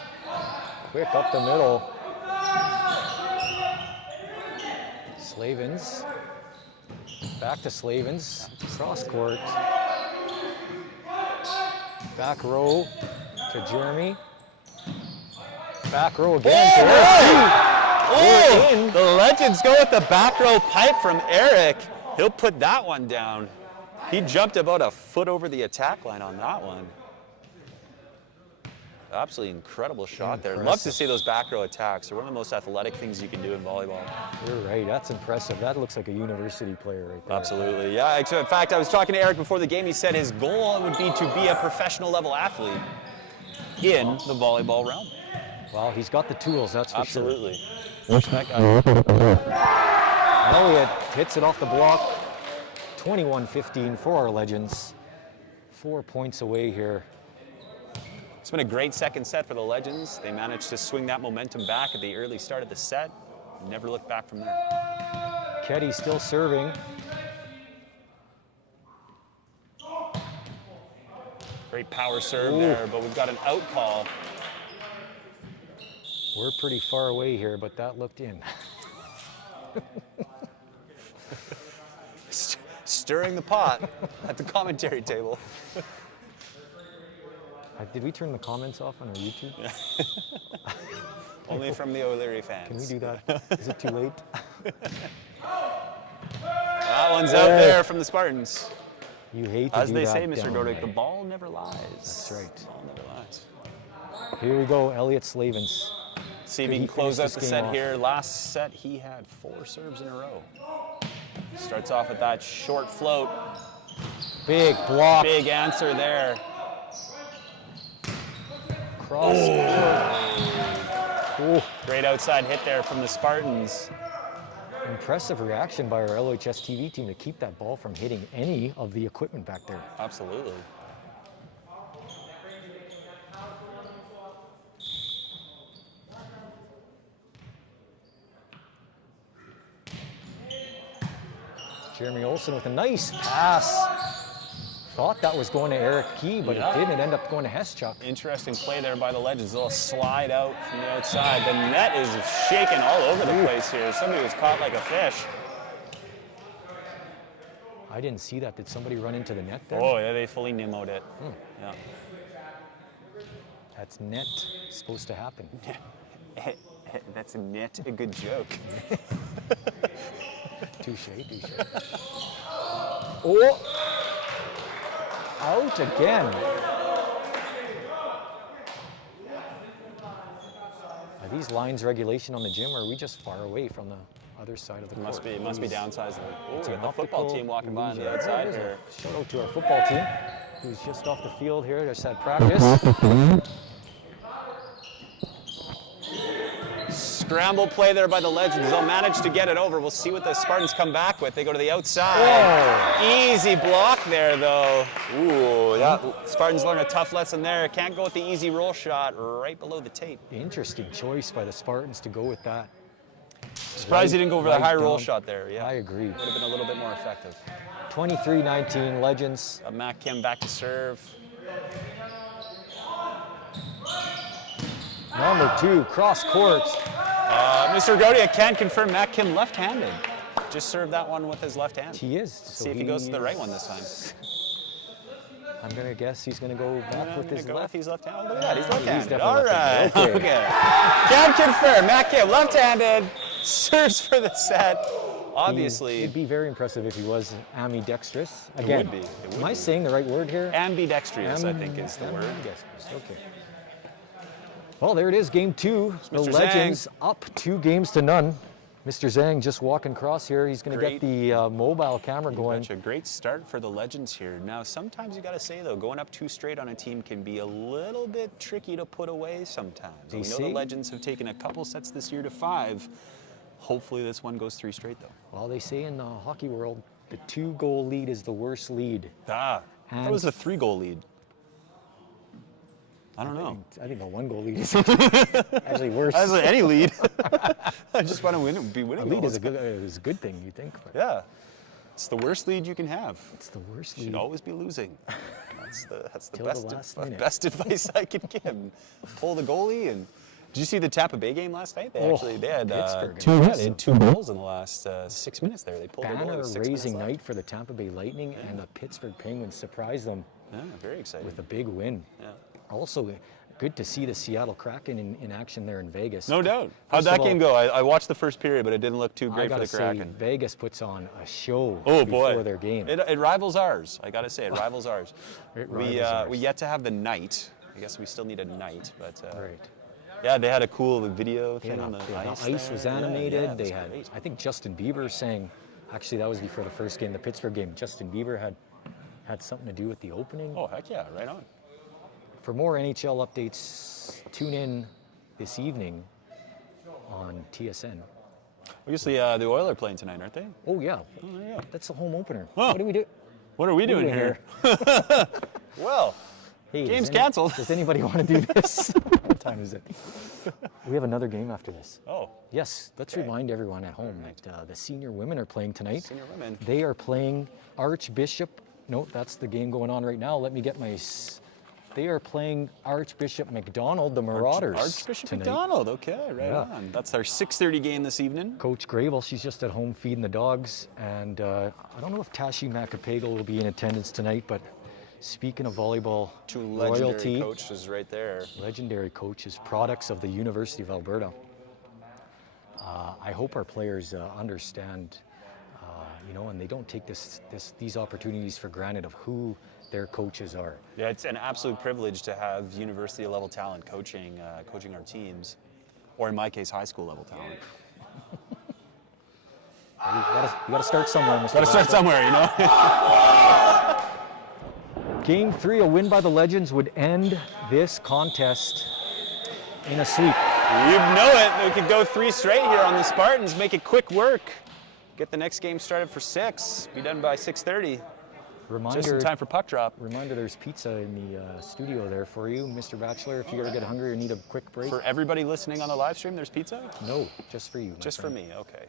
Quick up the middle. Slavens. Back to Slavens. Cross court. Back row to Jeremy. Back row again. Oh, the Legends go with the back row pipe from Eric. He'll put that one down. He jumped about a foot over the attack line on that one. Absolutely incredible shot there. Love to see those back row attacks. They're one of the most athletic things you can do in volleyball. You're right. That's impressive. That looks like a university player right there. Absolutely. Yeah. In fact, I was talking to Eric before the game. He said his goal would be to be a professional level athlete in the volleyball realm. Well, he's got the tools, that's for sure. Absolutely. Elliott hits it off the block. 21-15 for our Legends. 4 points away here. It's been a great second set for the Legends. They managed to swing that momentum back at the early start of the set. Never looked back from there. Keddy still serving. Great power serve there, but we've got an out call. We're pretty far away here, but that looked in. Stirring the pot at the commentary table. Did we turn the comments off on our YouTube? Only from the O'Leary fans. Can we do that? Is it too late? That one's out there from the Spartans. You hate to As do they that say, Mr. down Godek, there. the ball never lies. That's right. The ball never lies. Here we go, Elliott Slavens. See if he can close out the set here. Last set, he had 4 serves in a row. Starts off with that short float. Big block. Big answer there. Cross court. Great outside hit there from the Spartans. Impressive reaction by our LHS TV team to keep that ball from hitting any of the equipment back there. Absolutely. Jeremy Olsen with a nice pass. Thought that was going to Eric Key, but it didn't. It ended up going to Heschuk. Interesting play there by the Legends. A little slide out from the outside. The net is shaking all over the place here. Somebody was caught like a fish. I didn't see that. Did somebody run into the net there? Oh, yeah, they fully Nemoed it. Yeah. That's net supposed to happen. That's a net, a good joke. Touche. Oh! Out again. Are these lines regulation on the gym, or are we just far away from the other side of the court? Must be downsizing. Oh, It's we an got the football optical team walking by on the illusion. outside Yeah, here. Shout out to our football team, who's just off the field here. Just had practice. Scramble play there by the Legends. They'll manage to get it over. We'll see what the Spartans come back with. They go to the outside. Easy block there, though. Ooh, yeah. Spartans learn a tough lesson there. Can't go with the easy roll shot right below the tape. Interesting choice by the Spartans to go with that. Surprised he didn't go over the high roll down. shot there. Yeah, I agree. Would have been a little bit more effective. 23-19 Legends. Matt Kim back to serve. Number 2, cross court. Mr. Godia can confirm Matt Kim left-handed. Just served that one with his left hand. He is. See if he goes to the right one this time. I'm going to guess he's going to go back with his left. He's left-handed. Look at that, he's left-handed. definitely All right. left-handed. Okay. Can confirm Matt Kim left-handed. Serves for the set. Obviously. It'd be very impressive if he was ambidextrous. Again, It would am I be. saying the right word here? Ambidextrous, I think, is the word. Ambidextrous, okay. Well, there it is, game 2. The Mr. Legends up 2-0. Mr. Zhang just walking across here. He's going to get Great. the mobile camera going. A great start for the Legends here. Now, sometimes you got to say, though, going up 2 straight on a team can be a little bit tricky to put away sometimes. We know the Legends have taken a couple sets this year to 5. Hopefully this one goes 3 straight, though. Well, they say in the hockey world, the 2-goal lead is the worst lead. That was a 3-goal lead. I don't know. I think the 1-goal lead is actually worse. As any lead. I just want to be winning. A lead is a good thing, you think? But Yeah. It's the worst lead you can have. it's the worst You lead. should always be losing. That's the Till best, the last minute. best advice I could give. Pull the goalie. And did you see the Tampa Bay game last night? They had Pittsburgh. they had 2 goals in the last 6 minutes there. They pulled their goal with 6 minutes Banner-raising left. night for the Tampa Bay Lightning, and the Pittsburgh Penguins surprised them Yeah, very exciting. with a big win. Yeah. Also, good to see the Seattle Kraken in action there in Vegas. No doubt. How'd First of that all, game go? I watched the first period, but it didn't look too I great for gotta the say, Kraken. Vegas puts on a show Oh before boy, their game. It rivals ours. I gotta say, it rivals ours. It We rivals ours. we yet to have the night. I guess we still need a night, but Right. yeah, they had a cool video thing Yeah, on the ice. the ice there. was Yeah, animated. yeah, it was they had, great. I think Justin Bieber sang. Actually, that was before the first game, the Pittsburgh game. Justin Bieber had something to do with the opening. Oh heck yeah, right on. For more NHL updates, tune in this evening on TSN. Obviously, the Oilers are playing tonight, aren't they? Oh yeah, yeah. that's the home opener. Oh. What do we do? What are we doing doing here? Well, Hey, game's does any- canceled. Does anybody want to do this? What time is it? We have another game after this. Oh, Yes, let's remind everyone at home that the senior women are playing tonight. senior women. They are playing Archbishop. No, that's the game going on right now. Let me get my. They are playing Archbishop McDonald, the Marauders. Archbishop tonight. McDonald. Okay, right Yeah. on. That's our 6:30 game this evening. Coach Grable, she's just at home feeding the dogs. And I don't know if Tashi Makapagal will be in attendance tonight, but speaking of volleyball 2 legendary royalty, coaches right there. legendary coaches, products of the University of Alberta. I hope our players understand, and they don't take these opportunities for granted of who their coaches are. Yeah, it's an absolute privilege to have university level talent coaching our teams, or in my case, high school level talent. You got to start somewhere, Mr. Got to start somewhere, you know. Game 3, a win by the Legends would end this contest in a sweep. You know it. We could go 3 straight here on the Spartans. Make it quick work. Get the next game started for 6. Be done by 6:30. Just in time for puck drop. Reminder, there's pizza in the studio there for you, Mr. Bachelor. If you ever get hungry or need a quick break. For everybody listening on the live stream, there's pizza. No, just for you. my Just for friend. me. Okay,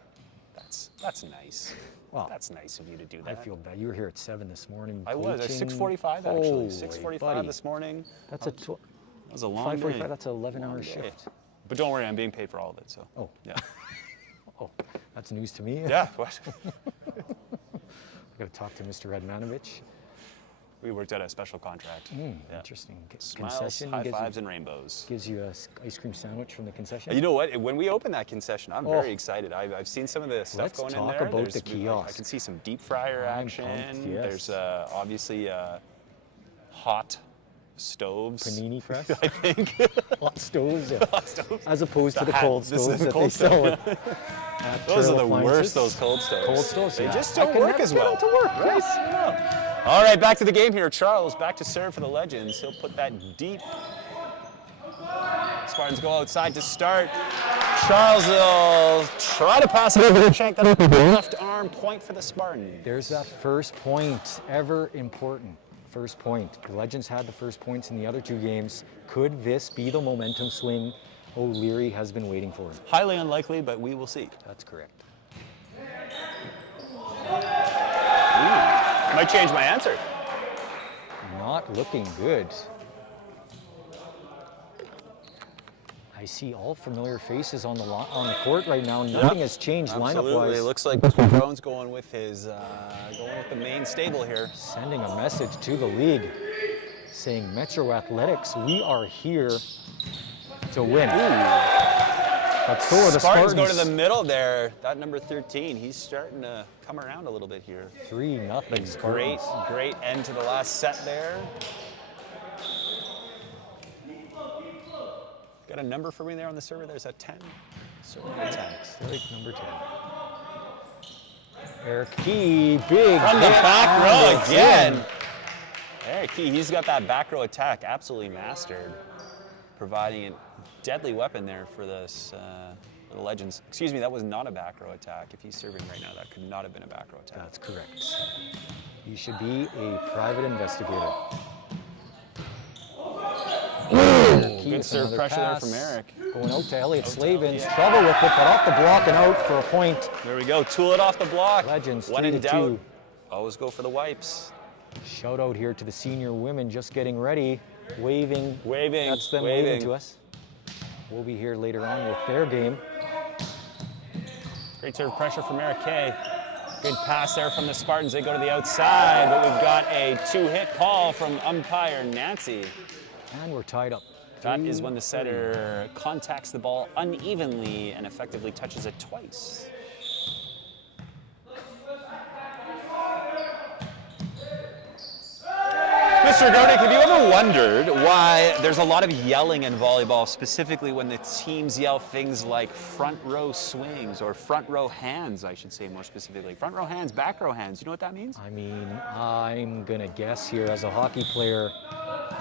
that's nice. Well, That's nice of you to do I that. feel bad. You were here at 7 this morning. I was at coaching. 6:45 actually. Holy 6:45 buddy. this morning. That's That was a long 5:45. day. That's an 11-hour Long day. shift. But don't worry, I'm being paid for all of it. So. Oh, Yeah. oh, that's news to me. Yeah. What? I got to talk to Mr. Radmanovich. We worked out a special contract. Yeah. Interesting. Smiles, Concession high fives, and rainbows. gives you a ice cream sandwich from the concession. You know what? When we open that concession, I'm very excited. I've seen some of the stuff Let's going in talk there. about the I kiosk. can see some deep fryer I'm action. pumped, yes. There's obviously hot stoves. Panini press. I think. Hot stoves, yeah. Hot stoves. As opposed to the hat. cold This is stoves the that cold they sell. stove. At Those are Trail the Appliances. worst, those cold stoves. Cold stoves, They yeah. just I don't can work never as get well. them to work, Right? yes. Yeah. All right, back to the game here. Charles back to serve for the Legends. He'll put that deep. Spartans go outside to start. Charles will try to pass it over. Shank that up with the left arm. Point for the Spartans. There's that first point, ever important. First point. The Legends had the first points in the other two games. Could this be the momentum swing O'Leary has been waiting for? Highly unlikely, but we will see. That's correct. Might change my answer. Not looking good. I see all familiar faces on the court right now. Nothing has changed lineup-wise. It looks like Mr. Jones going with his the main stable here. Sending a message to the league saying, Metro Athletics, we are here to win. But so are the Spartans Spartans. go to the middle there. That number 13, he's starting to come around a little bit here. 3-0. Great end to the last set there. Got a number for me there on the server? There's a 10. Server number 10. Like number 10. Eric Key, big From the hit back and row it's again. in. Eric Key, he's got that back row attack absolutely mastered, providing a deadly weapon there for this for the Legends. Excuse me, that was not a back row attack. If he's serving right now, that could not have been a back row attack. That's correct. You should be a private investigator. Good serve pressure there from Eric. Going out to Elliot Slavens. Trouble with it, but off the block and out for a point. There we go. Tool it off the block. Legends, When in 3-2. doubt, always go for the wipes. Shout out here to the senior women just getting ready. Waving. Waving. That's them waving to us. We'll be here later on with their game. Great serve pressure from Eric Kay. Good pass there from the Spartans. They go to the outside, but we've got a two-hit call from umpire Nancy. And we're tied up. That is when the setter contacts the ball unevenly and effectively touches it twice. Mr. Godick, have you ever wondered why there's a lot of yelling in volleyball, specifically when the teams yell things like front row swings or front row hands, I should say more specifically. Front row hands, back row hands. You know what that means? I mean, I'm going to guess here as a hockey player,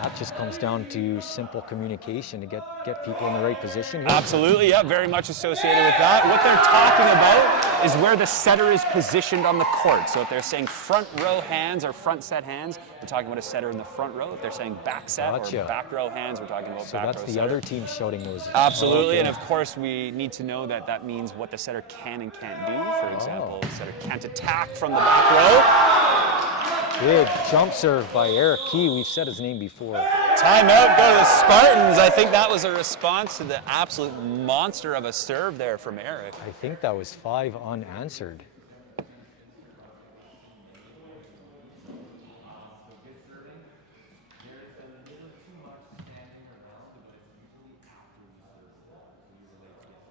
that just comes down to simple communication to get people in the right position. Absolutely, yeah, very much associated with that. What they're talking about is where the setter is positioned on the court. So if they're saying front row hands or front set hands, we're talking about a setter in the front row. If they're saying back set or back row hands, we're talking about so back row that's the setter. other team shouting those. Absolutely, and of course we need to know that that means what the setter can and can't do. For example, the setter can't attack from the back row. Big jump serve by Eric Key. We've said his name before. Timeout, go to the Spartans. I think that was a response to the absolute monster of a serve there from Eric. I think that was 5 unanswered.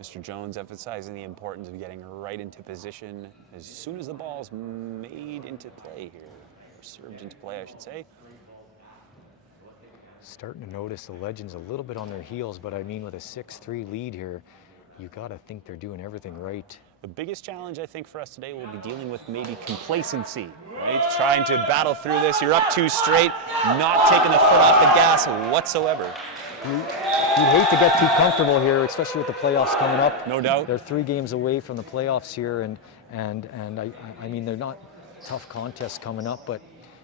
Mr. Jones emphasizing the importance of getting right into position as soon as the ball's made into play here. Or served into play, I should say. Starting to notice the Legends a little bit on their heels, but I mean with a 6-3 lead here, you gotta think they're doing everything right. The biggest challenge I think for us today will be dealing with maybe complacency, right? Trying to battle through this. You're up 2 straight, not taking the foot off the gas whatsoever. You'd hate to get too comfortable here, especially with the playoffs coming up. No doubt. They're 3 games away from the playoffs here, and I mean they're not tough contests coming up, but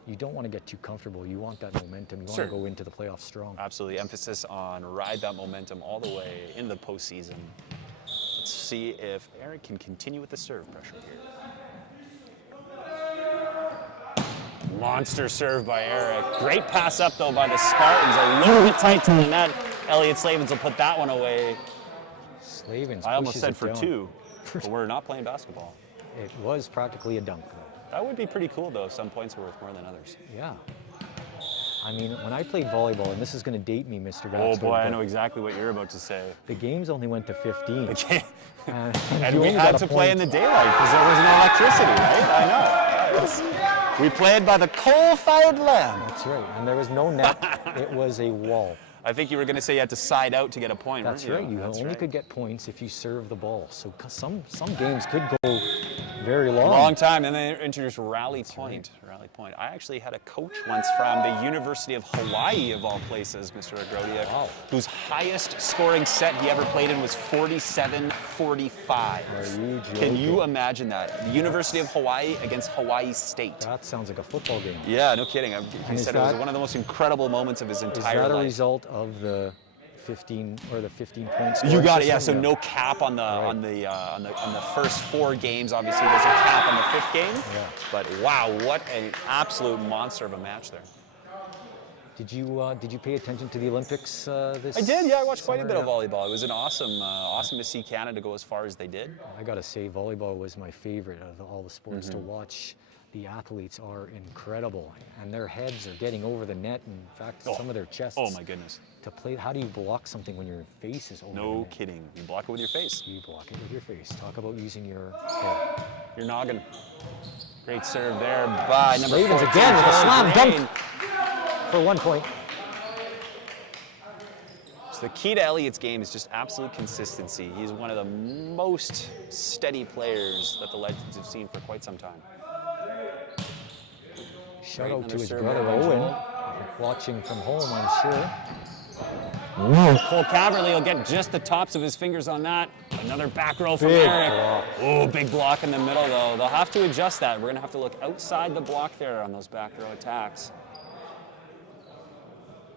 you don't want to get too comfortable. You want that momentum. You want to go into the playoffs strong. Absolutely. Emphasis on ride that momentum all the way in the postseason. Let's see if Eric can continue with the serve pressure here. Monster serve by Eric. Great pass up, though, by the Spartans. A little bit tight to the net. Elliot Slavens will put that one away. Slavens I almost said pushes it for down. 2, but we're not playing basketball. It was practically a dunk, though. That would be pretty cool, though, if some points were worth more than others. Yeah. I mean, when I played volleyball, and this is going to date me, Mr. Baxter. Oh boy, I know exactly what you're about to say. The games only went to 15. Okay. And And we had to play in the daylight because there was no electricity, right? I know. We played by the coal-fired lamp. That's right. And there was no net. It was a wall. I think you were going to say you had to side out to get a point, That's weren't right. you? You That's only right. could get points if you serve the ball. So some games could go very long. Long time, and they introduced rally point. Rally point. I actually had a coach once from the University of Hawaii, of all places, Mr. Agrodiak, Wow. whose highest scoring set he ever played in was 47-45. Are you Can joking? you imagine that? The University of Hawaii against Hawaii State. That sounds like a football game. Yeah, no kidding. He is said it was that- one of the most incredible moments of his Is entire that a life. result of the 15 or the 15 points? You got it, yeah. So no cap on the first 4 games. Obviously, there's a cap on the 5th game. Yeah. But wow, what an absolute monster of a match there. Did you pay attention to the Olympics this I did, yeah. I watched quite a summer? bit of volleyball. It was an awesome to see Canada go as far as they did. I gotta say, volleyball was my favorite of all the sports to watch. The athletes are incredible, and their heads are getting over the net. In fact, some of their chests. Oh my goodness. To play, how do you block something when your face is over the No net? kidding. You block it with your face. You block it with your face. Talk about using your head. Your noggin. Great serve there by number 14. Slavens again with a slam dunk. Green. For 1 point. So the key to Elliott's game is just absolute consistency. He's one of the most steady players that the Legends have seen for quite some time. Shout Great, out to another his serve brother by Owen, Joel. watching from home, I'm sure. Cole Caverly will get just the tops of his fingers on that. Another back row from Big Eric. block. Oh, big block in the middle, though. They'll have to adjust that. We're going to have to look outside the block there on those back row attacks.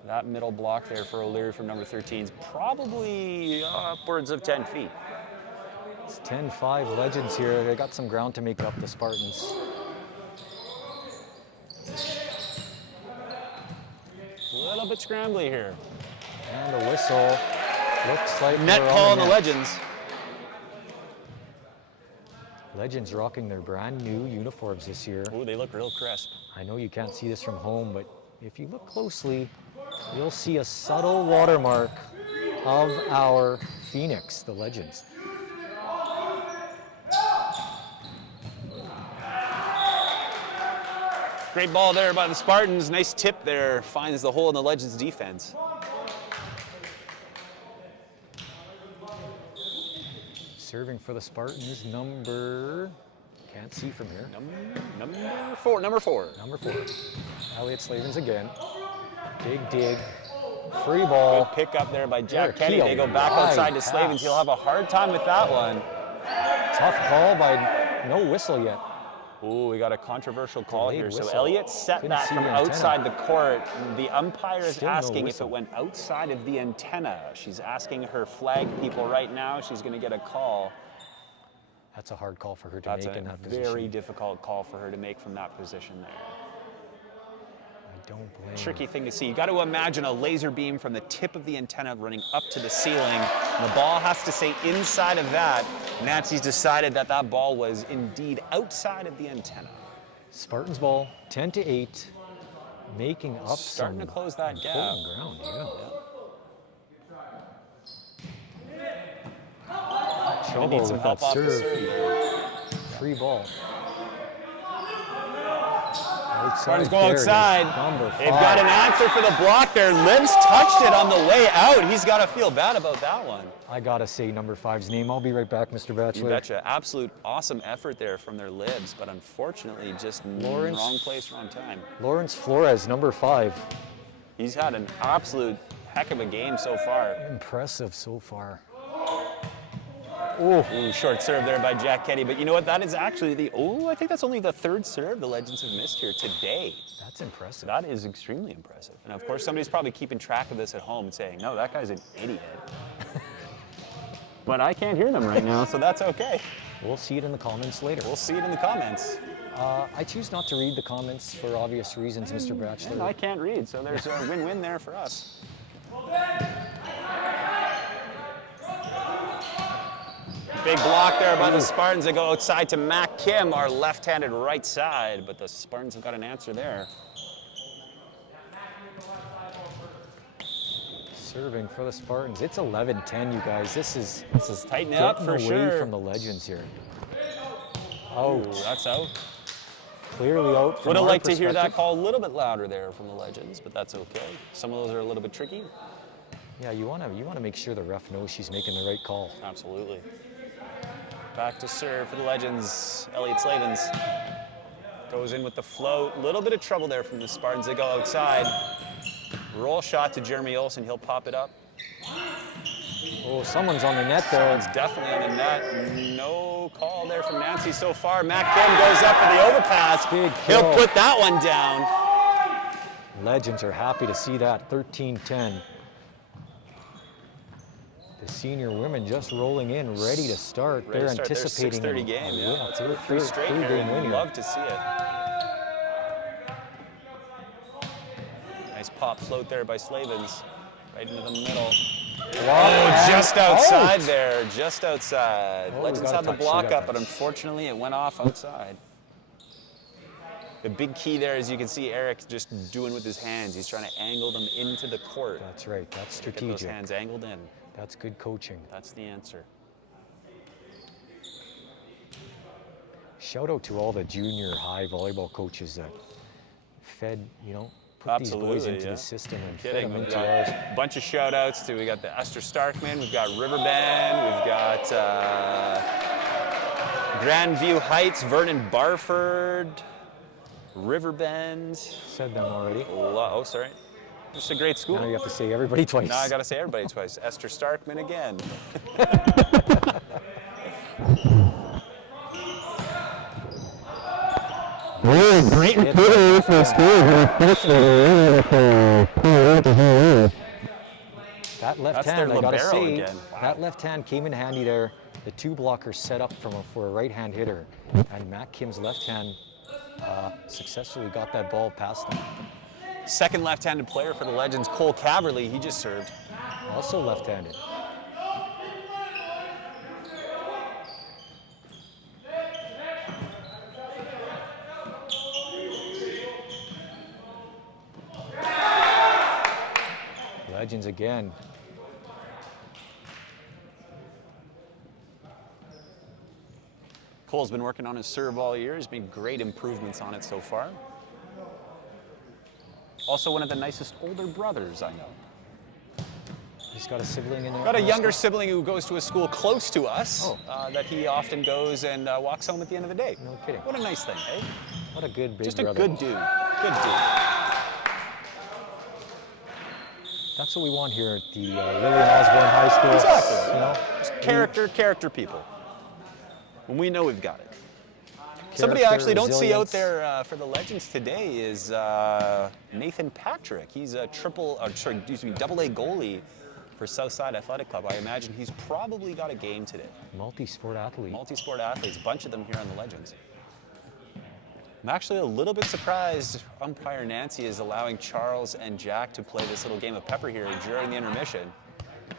That middle block there for O'Leary from number 13 is probably upwards of 10 feet. It's 10-5 Legends here. They got some ground to make up, the Spartans. A little bit scrambly here. And a whistle. Looks like Net we're call on the the net. Legends. Legends rocking their brand new uniforms this year. Oh, they look real crisp. I know you can't see this from home, but if you look closely, you'll see a subtle watermark of our Phoenix, the Legends. Great ball there by the Spartans. Nice tip there. Finds the hole in the Legends defense. Serving for the Spartans, number, can't see from here, Number four. number 4. Elliott Slavens again. Dig, free ball. Good pick up there by Jack Eric Kenny. Keel. They go back Wide outside to Slavens. pass. He'll have a hard time with that one. Tough call by no whistle yet. Ooh, we got a controversial call Delayed here. So whistle. Elliott set Couldn't that see from the antenna. outside the court. The umpire is Still no asking if it whistle. went outside of the antenna. She's asking her flag people right now. She's going to get a call. That's a hard call for her to That's make a in that position. very difficult call for her to make from that position there. I don't blame Tricky her. thing to see. You got to imagine a laser beam from the tip of the antenna running up to the ceiling. And the ball has to stay inside of that. Nancy's decided that that ball was indeed outside of the antenna. Spartans ball, 10-8, making up Starting some to close that gap. important ground. Yeah. Gonna need Trouble some with help that off the serve. serve there. Free ball. Spartans go There it is. outside. Number 5. They've got an answer for the block there. Libs touched it on the way out. He's got to feel bad about that one. I gotta say number 5's name. I'll be right back, Mr. You Batchelor. betcha. Absolute awesome effort there from their Libs, but unfortunately just Lawrence. wrong place, wrong time. Lawrence Flores, number 5. He's had an absolute heck of a game so far. Impressive so far. Ooh, short serve there by Jack Kenny. But you know what? That is actually I think that's only the 3rd serve the Legends have missed here today. That's impressive. That is extremely impressive. And of course, somebody's probably keeping track of this at home and saying, no, that guy's an idiot. But I can't hear them right now, so that's okay. We'll see it in the comments later. We'll see it in the comments. I choose not to read the comments for obvious reasons, Mr. And Batchelor. I can't read, so there's a win-win there for us. Big block there by the Spartans. They go outside to Mac Kim, our left-handed right side, but the Spartans have got an answer there. Serving for the Spartans. It's 11-10, you guys. This is tightening up for away sure. from the Legends here. Out. Ooh, that's out. Clearly out. Would have liked to hear that call a little bit louder there from the Legends, but that's okay. Some of those are a little bit tricky. Yeah, you want to make sure the ref knows she's making the right call. Absolutely. Back to serve for the Legends. Elliot Slavens goes in with the float. A little bit of trouble there from the Spartans. They go outside. Roll shot to Jeremy Olsen. He'll pop it up. Oh, someone's on the net there. Someone's definitely on the net. No call there from Nancy so far. Mac Kim goes up for the overpass. Big kill. He'll put that one down. Legends are happy to see that. 13-10. The senior women just rolling in, ready to start. They're anticipating their 6:30 game. Yeah, it's a three straight game here. winner. Love to see it. Nice pop float there by Slavens. Right into the middle. Wow. Oh, just outside there. Just outside. Oh, Legends had the block up, but unfortunately it went off outside. The big key there, as you can see, Eric just doing with his hands. He's trying to angle them into the court. That's right. That's strategic. Get those hands angled in. That's good coaching. That's the answer. Shout out to all the junior high volleyball coaches that put these boys into the system and fed them into ours. A bunch of shout outs to, we got the Esther Starkman, we've got Riverbend, we've got Grandview Heights, Vernon Barford, Riverbend. Said them already. Oh, sorry. Just a great school. Now you have to say everybody twice. Now I got to say everybody twice. Esther Starkman again. Great that left hand, I gotta say, that left hand came in handy there. The two blockers set up for a right hand hitter, and Matt Kim's left hand successfully got that ball past them. Second left-handed player for the Legends, Cole Caverly, he just served. Also left-handed. Legends again. Cole's been working on his serve all year. He's made great improvements on it so far. Also one of the nicest older brothers I know. He's got a sibling in there? Got a younger sibling who goes to a school close to us that he often goes and walks home at the end of the day. No kidding. What a nice thing, eh? What a good big Just brother. Just a good dude. Good dude. That's what we want here at the Lillian Osborne High School. Exactly. You know? Just character people. When we know we've got it. Somebody I actually don't see out there for the Legends today is Nathan Patrick. He's a double A goalie for Southside Athletic Club. I imagine he's probably got a game today. Multi-sport athlete. Multi-sport athletes, a bunch of them here on the Legends. I'm actually a little bit surprised umpire Nancy is allowing Charles and Jack to play this little game of pepper here during the intermission.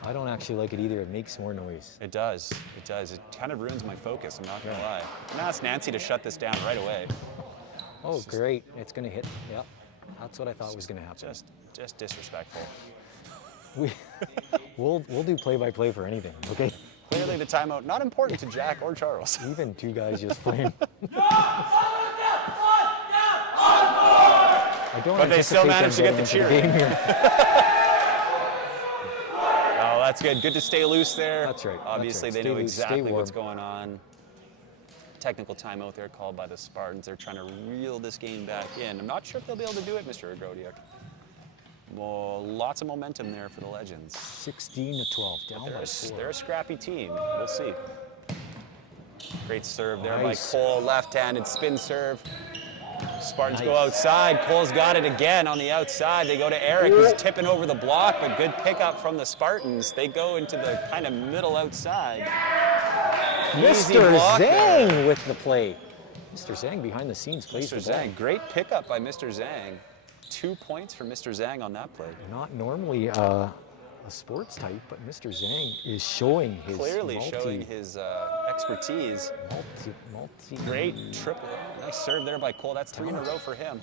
I don't actually like it either. It makes more noise. It does. It does. It kind of ruins my focus, I'm not going to lie. I'm going to ask Nancy to shut this down right away. Oh, great. It's going to hit. Yep. That's what I thought was going to happen. Just disrespectful. We'll do play-by-play for anything, okay? Clearly the timeout, not important to Jack or Charles. Even two guys just playing. But they still managed to get the cheer. Oh, that's good. Good to stay loose there. That's right. Obviously, they know exactly what's going on. Technical timeout there called by the Spartans. They're trying to reel this game back in. I'm not sure if they'll be able to do it, Mr. Agrodiak. Well, lots of momentum there for the Legends. 16-12, down by 4. They're a scrappy team. We'll see. Great serve there by Cole, left-handed spin serve. Spartans go outside. Cole's got it again on the outside. They go to Eric, who's tipping over the block, but good pickup from the Spartans. They go into the kind of middle outside. Mr. Zhang with the play. Mr. Zhang behind the scenes plays Mr. Zhang, great pickup by Mr. Zhang. 2 points for Mr. Zhang on that play. Not normally a sports type, but Mr. Zhang is showing his Clearly showing his expertise. Great triple. Nice serve there by Cole. That's 3 in a row for him.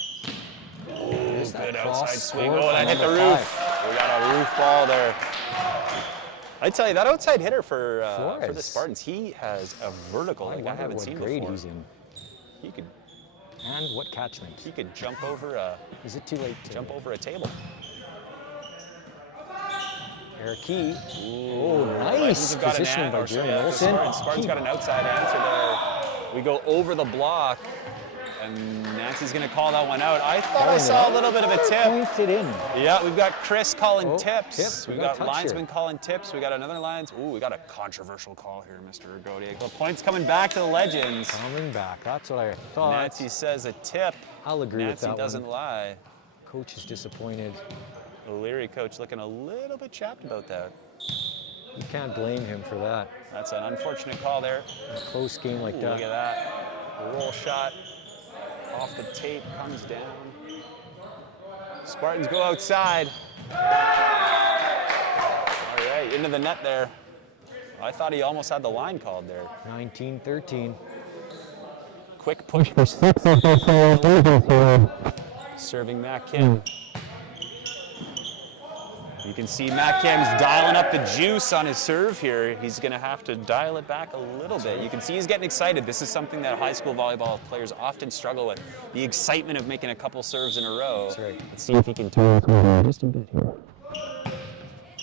There's that Good cross outside swing. score Oh, that hit the from roof. 5. We got a roof ball there. I tell you, that outside hitter for the Flores. Spartans, he has a vertical like I haven't what seen grade before. he's in. He could And what catch length. he could jump over a Is it too late to table. Eric Key? Ooh, nice positioning by Jeremy Olsen. Spartans got an outside answer there. We go over the block, and Nancy's going to call that one out. I thought I saw a little bit of a tip. Pointed in. Yeah, we've got Chris calling tips. Tip. We We got got touch linesman here. calling tips. We got another lines. Ooh, we got a controversial call here, Mr. Godier. The points coming back to the Legends. Coming back. That's what I thought. Nancy says a tip. I'll agree with Nancy that doesn't one. lie. Coach is disappointed. The Leary coach looking a little bit chapped about that. You can't blame him for that. That's an unfortunate call there. A close game like Ooh, that. look at that. A roll shot off the tape, comes down. Spartans go outside. All right, into the net there. I thought he almost had the line called there. 19-13. Quick push for serving Matt Kim. You can see Matt Kim's dialing up the juice on his serve here. He's going to have to dial it back a little bit. You can see he's getting excited. This is something that high school volleyball players often struggle with. The excitement of making a couple serves in a row. That's right. Let's see if he can turn it around just a bit here.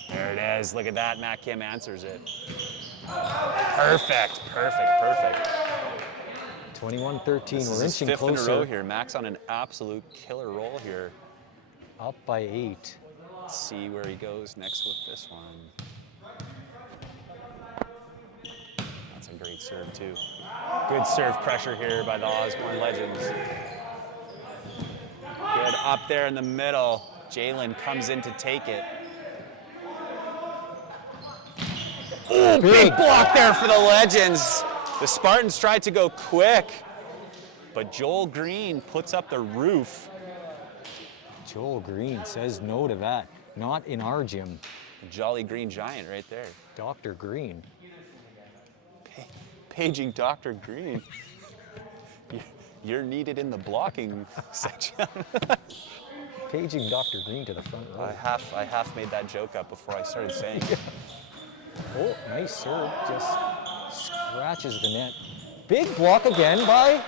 There it is. Look at that. Matt Kim answers it. Perfect. 21-13. This We're is his inching fifth in a row closer. here. Max on an absolute killer roll here. Up by 8. Let's see where he goes next with this one. That's a great serve, too. Good serve pressure here by the Osborne Legends. Good up there in the middle. Jalen comes in to take it. Oh, big block there for the Legends. The Spartans tried to go quick, but Joel Green puts up the roof. Joel Green says no to that. Not in our gym. A jolly green giant right there. Dr. Green. Paging Dr. Green. You're needed in the blocking section. Paging Dr. Green to the front row. I half made that joke up before I started saying it. Oh, nice serve. Just scratches the net. Big block again by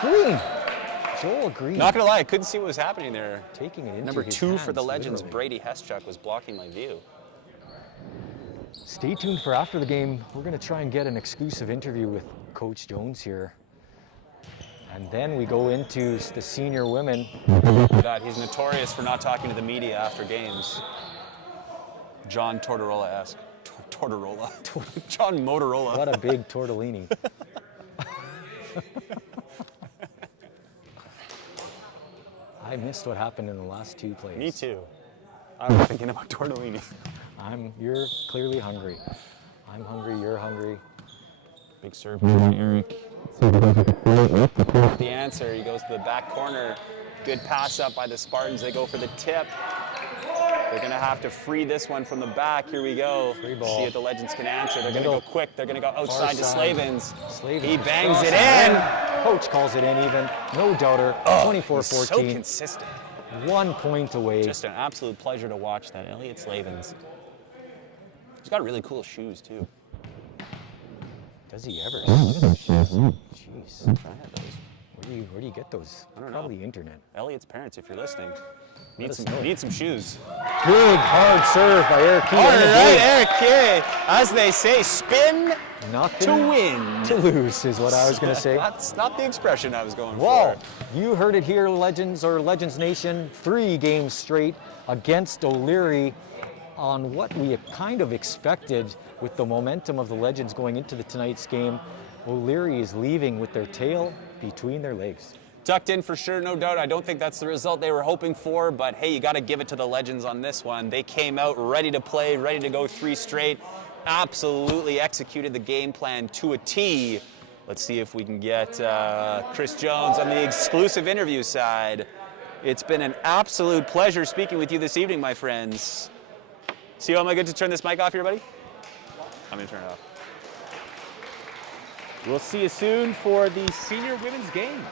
Green. Joel Green. Not gonna lie, I couldn't see what was happening there. Taking it into Number his 2 for the hands, Legends, literally. Brady Heschuk, was blocking my view. Stay tuned for after the game. We're going to try and get an exclusive interview with Coach Jones here. And then we go into the senior women. God, he's notorious for not talking to the media after games. John Tortorella-esque. Tortorella. John Motorola. What a big tortellini. I missed what happened in the last 2 plays. Me too. I was thinking about tortellini. You're clearly hungry. I'm hungry, you're hungry. Big serve by Eric. The answer, he goes to the back corner. Good pass up by the Spartans. They go for the tip. They're going to have to free this one from the back. Here we go. Free ball. See if the Legends can answer. They're going to go quick. They're going to go outside to side. Slavens. Slavens He bangs crosses it in. Coach calls it in even. No doubter. He's 24-14. so consistent. 1 point away. Just an absolute pleasure to watch that. Elliot Slavens. He's got really cool shoes, too. Does he ever? Jeez. I had those. Where do you get those? I don't know. Probably the internet. Elliot's parents, if you're listening, Let us know. need some shoes. Big hard serve by Eric Key. All right, Eric Kay. As they say, spin Nothing to win. to lose is what I was going to say. That's not the expression I was going Well, for. you heard it here, Legends or Legends Nation. 3 games straight against O'Leary on what we kind of expected with the momentum of the Legends going into tonight's game. O'Leary is leaving with their tail between their legs. Tucked in for sure, no doubt. I don't think that's the result they were hoping for, but hey, you got to give it to the Legends on this one. They came out ready to play, ready to go 3 straight. Absolutely executed the game plan to a T. Let's see if we can get Chris Jones on the exclusive interview side. It's been an absolute pleasure speaking with you this evening, my friends. So, am I good to turn this mic off here, buddy? I'm going to turn it off. We'll see you soon for the senior women's game.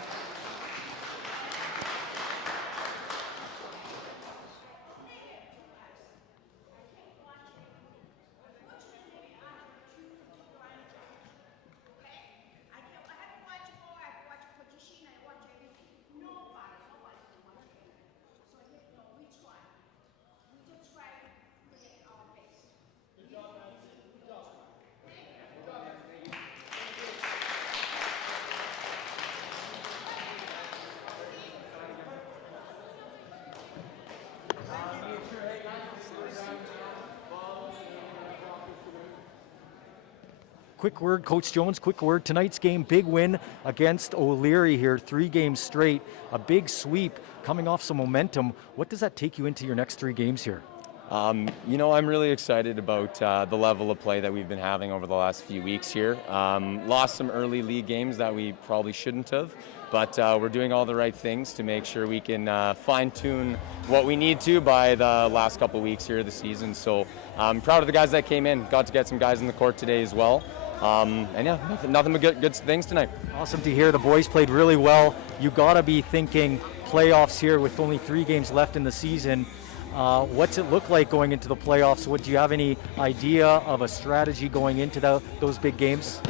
Quick word, Coach Jones, quick word. Tonight's game, big win against O'Leary here, 3 games straight, a big sweep, coming off some momentum. What does that take you into your next 3 games here? I'm really excited about the level of play that we've been having over the last few weeks here. Lost some early league games that we probably shouldn't have, but we're doing all the right things to make sure we can fine-tune what we need to by the last couple of weeks here of the season. So I'm proud of the guys that came in. Got to get some guys in the court today as well. And yeah, nothing but good things tonight. Awesome to hear. The boys played really well. You got to be thinking playoffs here with only 3 games left in the season. What's it look like going into the playoffs? Do you have any idea of a strategy going into those big games?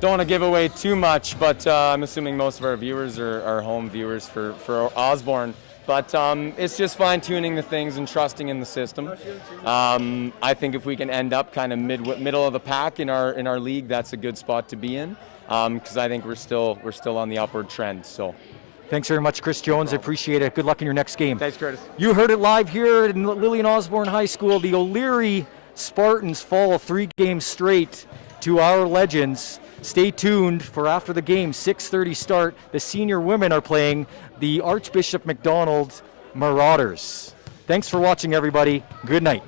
Don't want to give away too much, but I'm assuming most of our viewers are home viewers for Osborne. But it's just fine-tuning the things and trusting in the system. I think if we can end up kind of middle of the pack in our league, that's a good spot to be in, because I think we're still on the upward trend. So. Thanks very much, Chris Jones. I appreciate it. Good luck in your next game. Thanks, Curtis. You heard it live here in Lillian Osborne High School. The O'Leary Spartans fall 3 games straight to our Legends. Stay tuned for after the game, 6:30 start. The senior women are playing the Archbishop MacDonald Marauders. Thanks for watching, everybody. Good night.